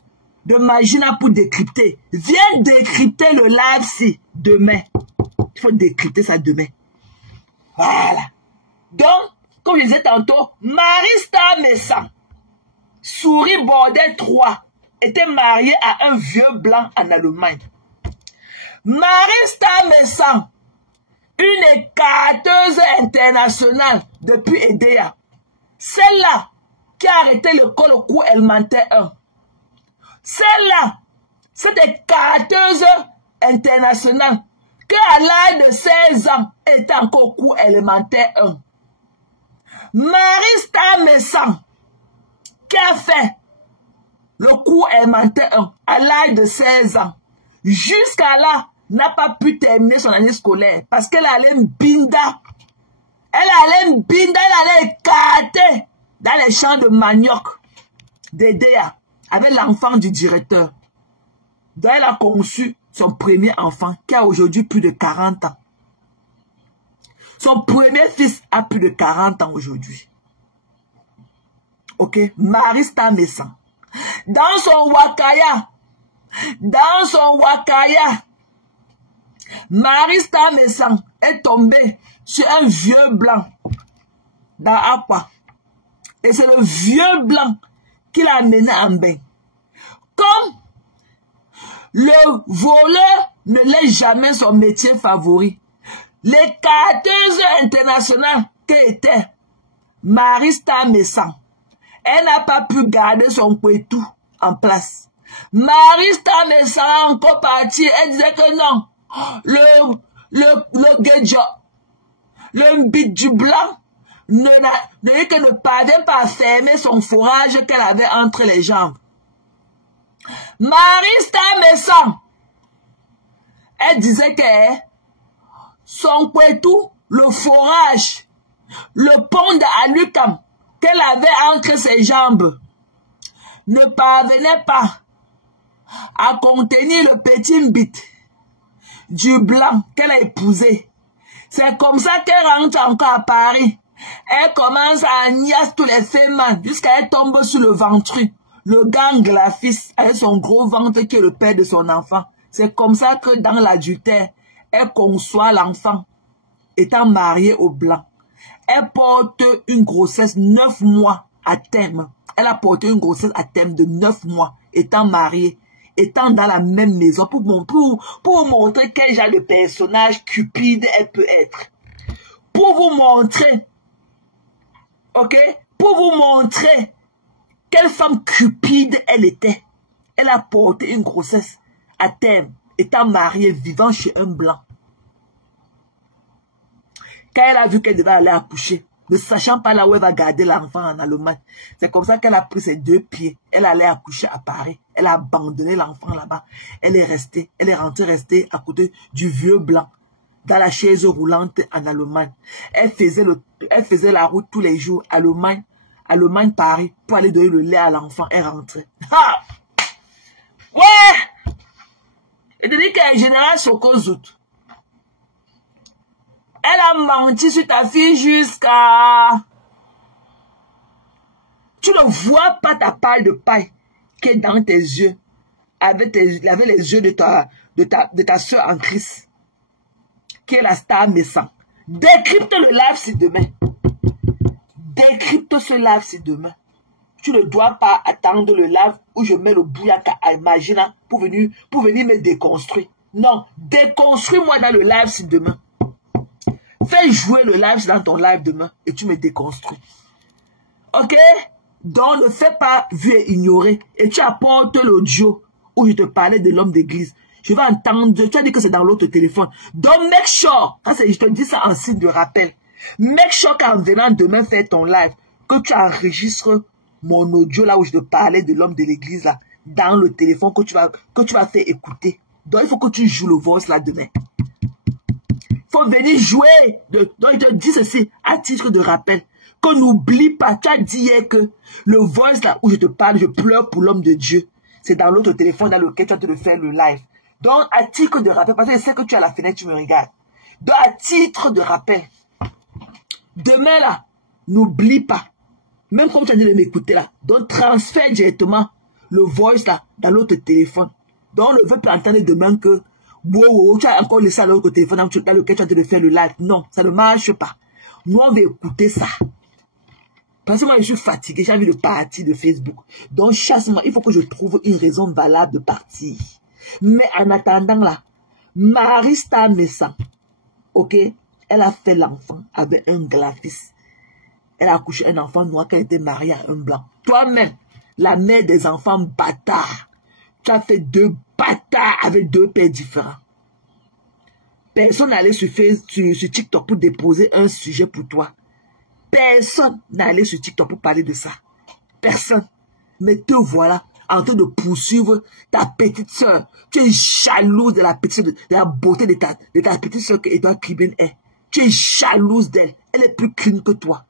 de Magina pour décrypter. Viens décrypter le live si demain. Il faut décrypter ça demain. Voilà. Donc, comme je disais tantôt, Marie Star Messan, Souris Bordet 3, était mariée à un vieux blanc en Allemagne. Marie Star Messan, une écarteuse internationale depuis EDEA. Celle-là qui a arrêté le col au cou élémentaire 1. Celle-là, cette écarteuse internationale qui à l'âge de 16 ans était encore au cours élémentaire 1. Marie Star Messan qui a fait le cours élémentaire 1 à l'âge de 16 ans jusqu'à là n'a pas pu terminer son année scolaire parce qu'elle allait binda. Elle allait écarter dans les champs de manioc d'EDEA avec l'enfant du directeur. Donc elle a conçu son premier enfant qui a aujourd'hui plus de 40 ans. Son premier fils a plus de 40 ans aujourd'hui. Ok? Marie Star Messan. Dans son wakaya, Marie Star Messan est tombée sur un vieux blanc dans Aqua. Et c'est le vieux blanc qui l'a amené en bain. Comme le voleur ne l'est jamais son métier favori, l'écarteuse internationale qu'était Marie Star Messan, elle n'a pas pu garder son couetou en place. Marie Star Messan a encore parti. Elle disait que non, le guéjo, le bit du blanc, ne parvient pas à fermer son fourrage qu'elle avait entre les jambes. Marie Star Messan, elle disait que son couetou, le fourrage, le pont d'Alucam qu'elle avait entre ses jambes ne parvenait pas à contenir le petit bit du blanc qu'elle a épousé. C'est comme ça qu'elle rentre encore à Paris. Elle commence à niasse tous les femmes jusqu'à elle tombe sur le ventru. Le gang la fils avec son gros ventre qui est le père de son enfant. C'est comme ça que dans l'adultère, elle conçoit l'enfant étant mariée au blanc. Elle porte une grossesse 9 mois à terme. Elle a porté une grossesse à terme de 9 mois étant mariée, étant dans la même maison pour montrer quel genre de personnage cupide elle peut être. Pour vous montrer, ok, pour vous montrer quelle femme cupide elle était. Elle a porté une grossesse à terme, étant mariée, vivant chez un blanc. Quand elle a vu qu'elle devait aller accoucher, ne sachant pas là où elle va garder l'enfant en Allemagne, c'est comme ça qu'elle a pris ses 2 pieds. Elle allait accoucher à Paris. Elle a abandonné l'enfant là-bas. Elle est rentrée rester à côté du vieux blanc, dans la chaise roulante en Allemagne. Elle faisait la route tous les jours, Allemagne-Paris, pour aller donner le lait à l'enfant. Elle rentrait. Ha! Ouais! Et de dire qu'elle est générale Sokozout. Elle a menti sur ta fille jusqu'à... Tu ne vois pas ta paille de paille qui est dans tes yeux, avec les yeux de ta soeur en Christ, qui est la Star Messan. Décrypte le live si demain. Décrypte ce live si demain. Tu ne dois pas attendre le live où je mets le bouillaka à Imagina pour venir me déconstruire. Non, déconstruis-moi dans le live si demain. Fais jouer le live dans ton live demain et tu me déconstruis. Ok? Donc ne fais pas vu et ignorer. Et tu apportes l'audio où je te parlais de l'homme d'église. Je vais entendre, tu as dit que c'est dans l'autre téléphone. Donc make sure, je te dis ça en signe de rappel. Make sure qu'en venant demain faire ton live, que tu enregistres mon audio là où je te parlais de l'homme de l'église là, dans le téléphone que tu vas faire écouter. Donc il faut que tu joues le voice là demain. faut venir jouer. Donc, il te dit ceci, à titre de rappel. Qu'on n'oublie pas, tu as dit hier que le voice là où je te parle, je pleure pour l'homme de Dieu. C'est dans l'autre téléphone dans lequel tu vas te faire le live. Donc, à titre de rappel, parce que je sais que tu es à la fenêtre, tu me regardes. Donc, à titre de rappel, demain là, n'oublie pas, même comme tu es en train de m'écouter là, donc transfère directement le voice là dans l'autre téléphone. Donc, on ne veut pas entendre demain que, wow, tu as encore laissé à l'autre téléphone dans lequel tu es en train de faire le live. Non, ça ne marche pas. Nous, on va écouter ça. Parce que moi, je suis fatigué, j'ai envie de partir de Facebook. Donc, chasse-moi, il faut que je trouve une raison valable de partir. Mais en attendant là, Marista Messan, ok, elle a fait l'enfant avec un Gladys. Elle a accouché un enfant noir qu'elle était mariée à un blanc. Toi-même, la mère des enfants bâtards, tu as fait 2 bâtards avec 2 pères différents. Personne n'allait sur TikTok pour déposer un sujet pour toi. Personne n'allait sur TikTok pour parler de ça. Personne. Mais te voilà en train de poursuivre ta petite soeur. Tu es jalouse de la petite soeur, de la beauté de ta petite soeur que Edouard Kribin est. Tu es jalouse d'elle. Elle est plus clean que toi.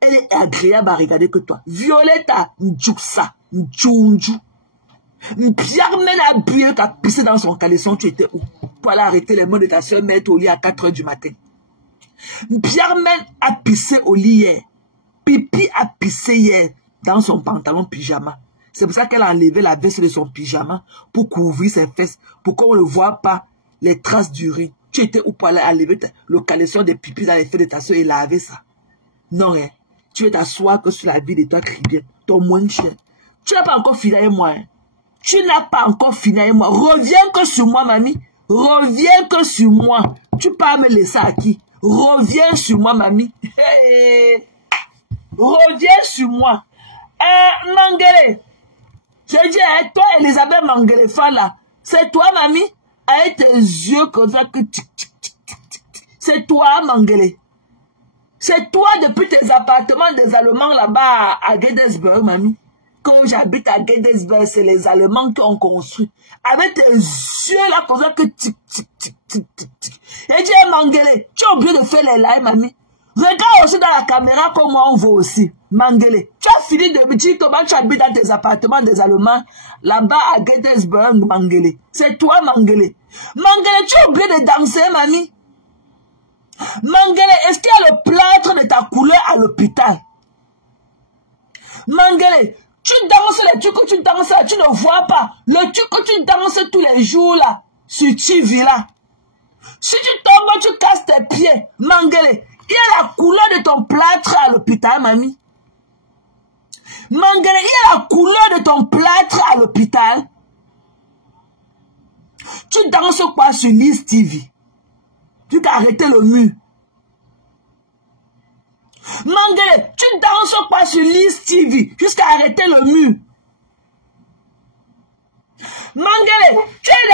Elle est agréable à regarder que toi. Violetta Ndjouksa, Ndjounjou. Pierre-Mène a bu qui a pissé dans son caleçon. Tu étais où? Pour aller arrêter les mains de ta soeur, mettre au lit à 4 h du matin. Pierre-Mène a pissé au lit hier. Pipi a pissé hier dans son pantalon pyjama. C'est pour ça qu'elle a enlevé la veste de son pyjama pour couvrir ses fesses, pour qu'on ne voit pas les traces d'urine. Tu étais où pour aller enlever le caleçon des pipis dans les fesses de ta soeur et laver ça? Non, hein. Tu veux t'asseoir que sur la vie de toi, Kribin, ton moins chien. Tu n'as pas encore fini avec moi. Hein. Tu n'as pas encore fini avec moi. Reviens que sur moi, mamie. Reviens que sur moi. Tu peux me laisser à qui? Reviens sur moi, mamie. Hey. Reviens sur moi. Mangele. Je dis, toi, Elisabeth Mangele, là. C'est toi, mamie. Avec tes yeux comme ça que c'est toi, Mangele. C'est toi depuis tes appartements des Allemands là-bas à Gettysburg, mamie. Quand j'habite à Gettysburg, c'est les Allemands qui ont construit. Avec tes yeux là comme ça que tic, tic, tic, tic, tic, tic. Et dis, Mangele, tu as oublié de faire les lives, mamie. Regarde aussi dans la caméra comme moi on voit aussi. Mangele, tu as fini de me dire comment tu habites dans tes appartements des Allemands là-bas à Gettysburg, Mangele. C'est toi, Mangele. Mangele, tu as oublié de danser, mamie. Mangele, est-ce qu'il y a le plâtre de ta couleur à l'hôpital? Mangele, tu danses les trucs que tu danses là, tu ne vois pas. Le truc que tu danses tous les jours là, sur TV là. Si tu tombes, tu casses tes pieds. Mangele, il y a la couleur de ton plâtre à l'hôpital, mamie. Mangele, il y a la couleur de ton plâtre à l'hôpital. Tu danses quoi sur Liz TV? Tu t'as arrêté le mur. Mangele, tu danses quoi sur Liz TV jusqu'à arrêter le mur. Mangele, tu es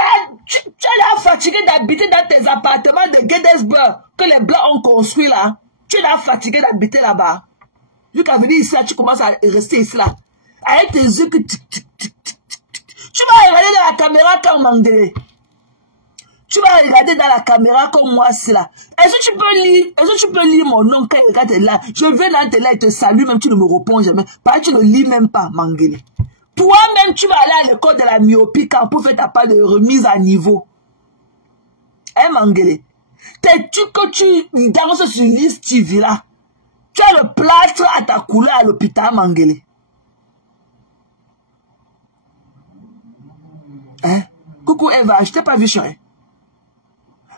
là fatigué d'habiter dans tes appartements de Gettysburg que les Blancs ont construit là. Tu es là fatigué d'habiter là-bas. Jusqu'à venir ici là, tu commences à rester ici là. Avec tes yeux que tu vas regarder dans la caméra comme Mangele. Tu vas regarder dans la caméra comme moi, c'est là. Est-ce que tu peux lire mon nom quand il regarde là? Je vais dans tes là et te salue, même tu ne me réponds jamais. Parce que tu ne lis même pas, Mangele. Toi-même, tu vas aller à l'école de la myopie quand pour faire ta part de remise à niveau. Hein, Mangele? T'es-tu que tu danses sur Liz TV là? Tu as le plâtre à ta couleur à l'hôpital, Mangele. Hein? Coucou Eva, je t'ai pas vu chérie.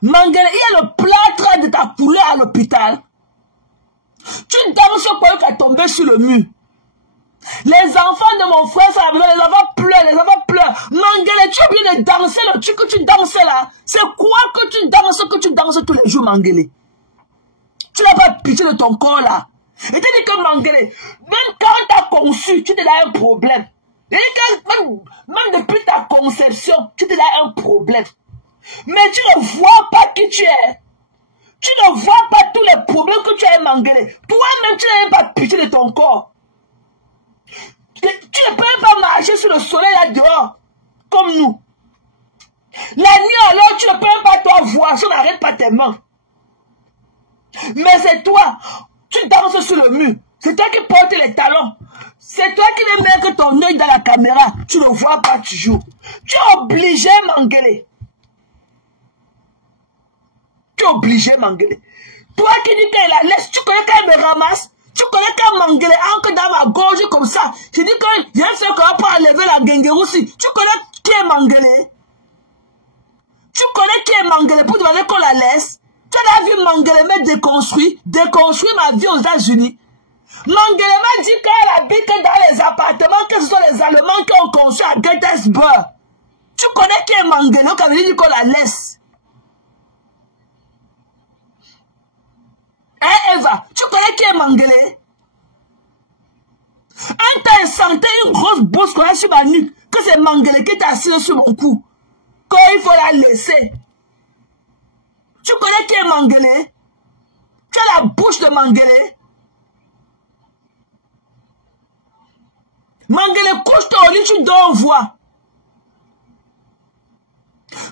Mangele, il y a le plâtre de ta couleur à l'hôpital. Tu danses quoi qui a tombé sur le mur. Les enfants de mon frère, ça, les enfants pleurent. Mangele, tu as oublié de danser le truc que tu danses là. C'est quoi que tu danses tous les jours, Mangele? Tu n'as pas pitié de ton corps là. Et tu dis que Mangele, même quand tu as conçu, tu te as un problème. Et même depuis ta conception, tu te as un problème. Mais tu ne vois pas qui tu es. Tu ne vois pas tous les problèmes que tu as, Mangele. Toi-même, tu n'as même pas pitié de ton corps. Tu ne peux même pas marcher sur le soleil là dehors, comme nous. La nuit alors, tu ne peux même pas toi voir, si on n'arrête pas tes mains. Mais c'est toi, tu danses sur le mur. C'est toi qui portes les talons. C'est toi qui veux mettre ton œil dans la caméra. Tu ne vois pas toujours. Tu es obligé, Mangele. Tu es obligé, Mangele. Toi qui dis qu'elle la laisse, tu connais qu'elle me ramasse. Tu connais qu'elle Mangele entre dans ma gorge comme ça. Je dis que j'ai un seul qu'on va pas enlever la Gengeroussi. Tu connais qui est Mangele? Tu connais qui est Mangele pour demander qu'on la laisse? Tu as vu Mangele me déconstruire ma vie aux États-Unis. Mangele m'a dit qu'elle habite dans les appartements, que ce sont les Allemands qui ont construit à Gettysburg. Tu connais qui est Mangele quand il dit qu'on la laisse? Hein, Eva, tu connais qui est Mangele? Un temps, il sentait une grosse bosse qu'on a sur ma nuque, que c'est Mangele qui est assis sur mon cou. Quand il faut la laisser. Tu connais qui est Mangele? Tu as la bouche de Mangele? Mangele, couche-toi au lit, tu dors, vois.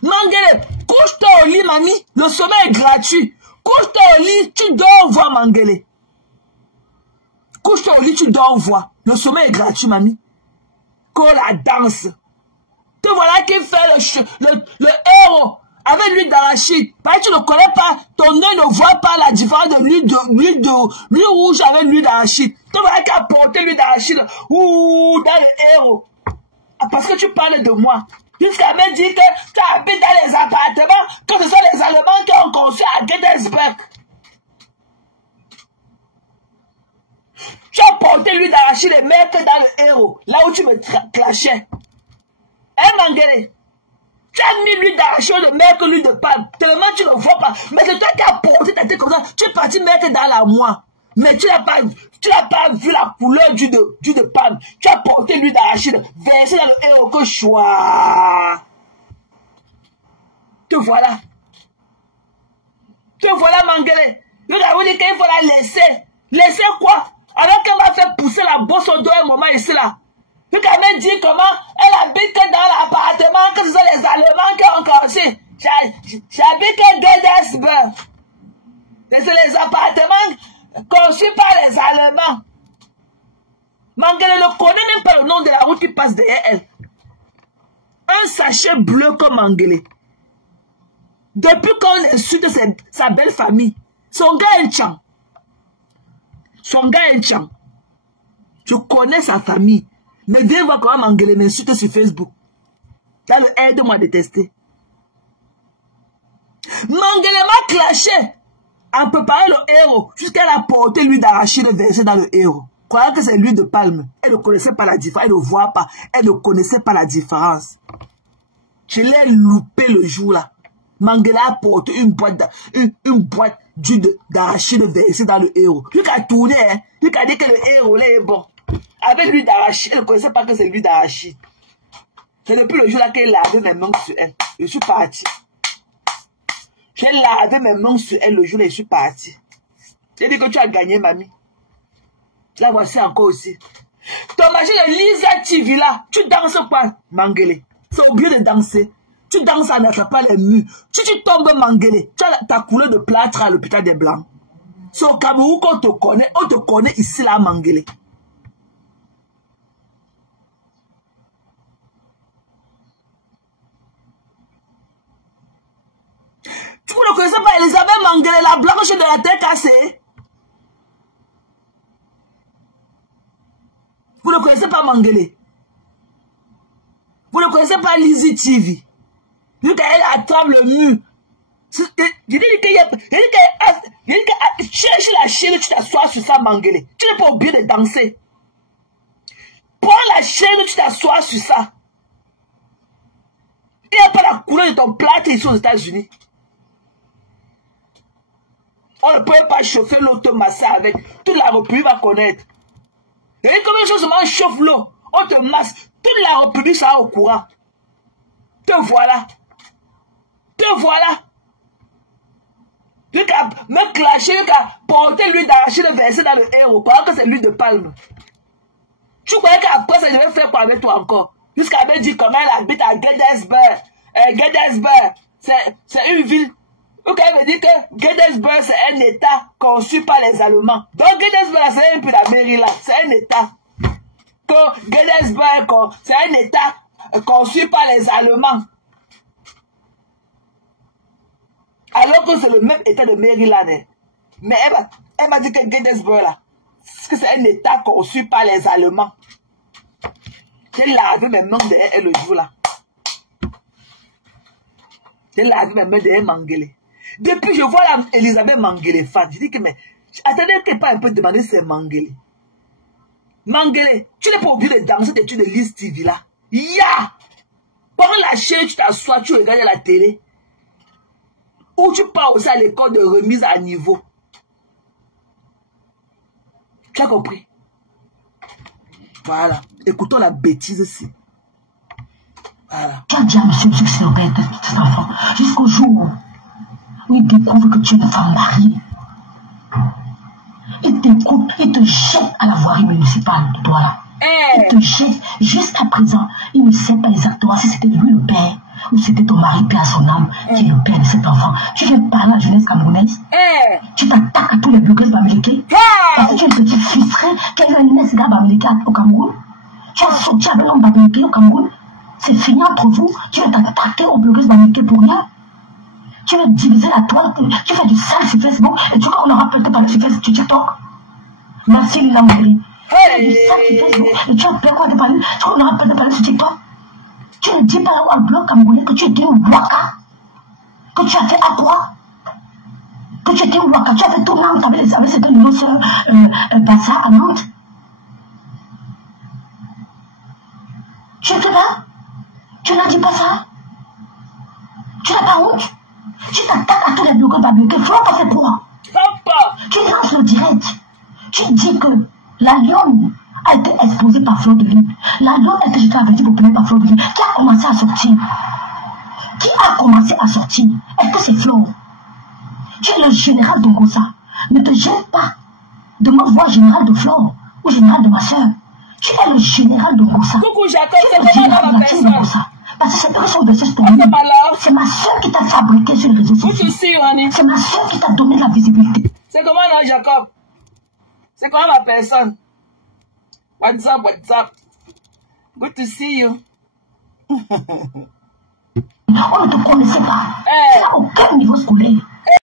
Mangele, couche-toi au lit, mamie. Le sommeil est gratuit. Couche-toi au lit, tu dors, vois, Mangele. Couche-toi au lit, tu dors, vois. Le sommeil est gratuit, mamie. Qu'on la danse. Te voilà qui fait le héros avec l'huile d'arachide. Parce que tu ne connais pas, ton œil ne voit pas la différence de l'huile rouge avec l'huile d'arachide. Te voilà qui a porté l'huile d'arachide dans le héros. Parce que tu parles de moi. Jusqu'à me dire que tu habites dans les appartements, que ce sont les Allemands qui ont construit à Gettysburg. Tu as porté l'huile d'arachide et mettre dans le héros, là où tu me clashais. Hein, Mangele? Tu as mis l'huile d'arachide de mettre l'huile de palme. Tellement tu ne vois pas. Mais c'est toi qui as porté ta tête comme ça. Tu es parti mettre dans la moelle. Mais tu n'as pas vu la couleur d'huile de palme. Tu as porté l'huile d'arachide, versé dans le héros que choix. Te voilà. Te voilà, Mangele. Nous avons dit qu'il faut la laisser. Laisser quoi? Alors qu'elle m'a fait pousser la bosse au dos un moment ici là. Tu as même dit comment elle habite que dans l'appartement, que ce sont les Allemands qui ont construit. J'habite que Gettysburg. Et c'est les appartements construits par les Allemands. Mangele ne connaît même pas le nom de la route qui passe derrière elle. Un sachet bleu comme Mangele. Depuis qu'on insulte sa belle famille, son gars est Tchang. Son gars est Tchang. Je connais sa famille. Mais viens voir comment Mangele m'insulte sur Facebook. Là, le aide-moi à détester. Mangele m'a clashé en préparant le héros jusqu'à la porter l'huile d'arachide versée dans le héros. Croyant que c'est l'huile de palme. Elle ne connaissait pas la différence. Elle ne voit pas. Elle ne connaissait pas la différence. Je l'ai loupé le jour là. Mangele a porté une boîte d'huile d'arachide versée dans le héros. Lui qui a tourné, hein. Lui qui a dit que le héros là est bon. Avec l'huile d'arachide, elle ne connaissait pas que c'est l'huile d'arachide. C'est depuis le jour là qu'elle lavait mes mains sur elle. Je suis parti. J'ai lavé mes mains sur elle le jour là, je suis parti. J'ai dit que tu as gagné, mamie. Là, voici encore aussi. Ton machin de Lisa TV là, tu danses quoi, Mangele? C'est oublié de danser. Tu danses en attrapant les murs. Si tu tombes, Mangele, tu as ta couleur de plâtre à l'hôpital des Blancs. C'est au Cameroun qu'on te connaît. On te connaît ici là, Mangele. Vous ne connaissez pas Elisabeth Mangele, la blanche de la tête cassée? Vous ne connaissez pas Mangele? Vous ne connaissez pas Lizzy TV? Vu qu'elle attrape le mur. Je dis que cherche la chaîne, tu t'assois sur ça, Mangele. Tu n'es pas obligé de danser. Prends la chaîne, tu t'assois sur ça. Il n'y a pas la couleur de ton plâtre ici aux États-Unis. On ne peut pas chauffer l'eau, te masser avec. Toute la République va connaître. Et combien de choses on chauffe l'eau, on te masse. Toute la République sera au courant. Te voilà. Te voilà. Tu as me clasher, tu as porté l'huile d'arachide versée dans le héros. Croyant que c'est l'huile de palme. Tu croyais qu'après ça, je vais faire quoi avec toi encore? Jusqu'à me dire comment elle habite à Gettysburg. Gettysburg, c'est une ville Ou quand elle me dit que Gettysburg, c'est un État conçu par les Allemands. Donc Gettysburg, c'est un peu la mairie là. C'est un État. Que Gettysburg, c'est un État conçu par les Allemands. Alors que c'est le même État de Maryland. Mais elle m'a dit que Gettysburg là, que c'est un État conçu par les Allemands. J'ai lavé mes mains derrière elle le jour là. J'ai lavé mes mains derrière Mangele. Depuis je vois la Elisabeth Mangele fan. Je dis que mais attendez qu'elle pas un peu demander si c'est Mangele. Mangele, tu n'es pas obligé de danser des trucs de Liz TV là. Ya! Pendant la chaîne, tu t'assois, tu regardes la télé. Ou tu pars aussi à l'école de remise à niveau. Tu as compris? Voilà. Écoutons la bêtise ici. Voilà. Tu as dit à monsieur que c'est le père de tes enfants. Jusqu'au jour où il découvre que tu es une femme mariée. Il t'écoute, il te jette à la voirie municipale de toi là. Il te jette. Jusqu'à présent, il ne sait pas exactement si c'était lui le père ou c'était ton mari, père à son âme, qui est le père de cet enfant. Tu viens parler à la jeunesse camerounaise. Tu t'attaques à tous les blogueuses américains. Parce que tu es une petite fistrée qui a eu un esclave américain au Cameroun. Tu as sorti avec l'homme américain au Cameroun. C'est fini entre vous. Tu vas t'attaquer aux blogueuses américains pour rien. Tu vas diviser la toile. Tu fais du sale sur Facebook et tu crois qu'on aura peut-être parlé sur Facebook, sur TikTok. Merci Lila Mori. Tu fais du sale sur Facebook et tu as peur qu'on te parle. Tu crois qu'on aura peut-être parlé sur TikTok. Tu ne dis pas au blog camerounais que tu étais une waka. Que tu as fait à quoi? Que tu étais une waka. Tu as fait tout Nantes avec cette nouveau sœur Bassa à Nantes. Tu étais là? Tu n'as dit pas ça? Tu n'as pas honte? Tu t'attaques à tous les blogueurs américains. Flore pas fait quoi? Tu lances le direct. Tu dis que la lionne a été exposée par Fleur de Lune. La lionne a été jetée à la petite populaire par Fleur de Lune. Qui a commencé à sortir? Qui a commencé à sortir? Est-ce que c'est Fleur? Tu es le général de Ngossa. Ne te jette pas de ma voix général de Fleur ou général de ma soeur. Tu es le général de Ngossa. Coucou Jacob, c'est comment ma personne? Parce que c'est eux sont des pour nous. C'est ma soeur qui t'a fabriqué sur les réseaux sociaux. C'est ma soeur qui t'a donné la visibilité. C'est comment non Jacob? C'est comment ma personne? What's up, what's up? Good to see you. On ne te connaissait pas. Tu n'as aucun niveau scolaire.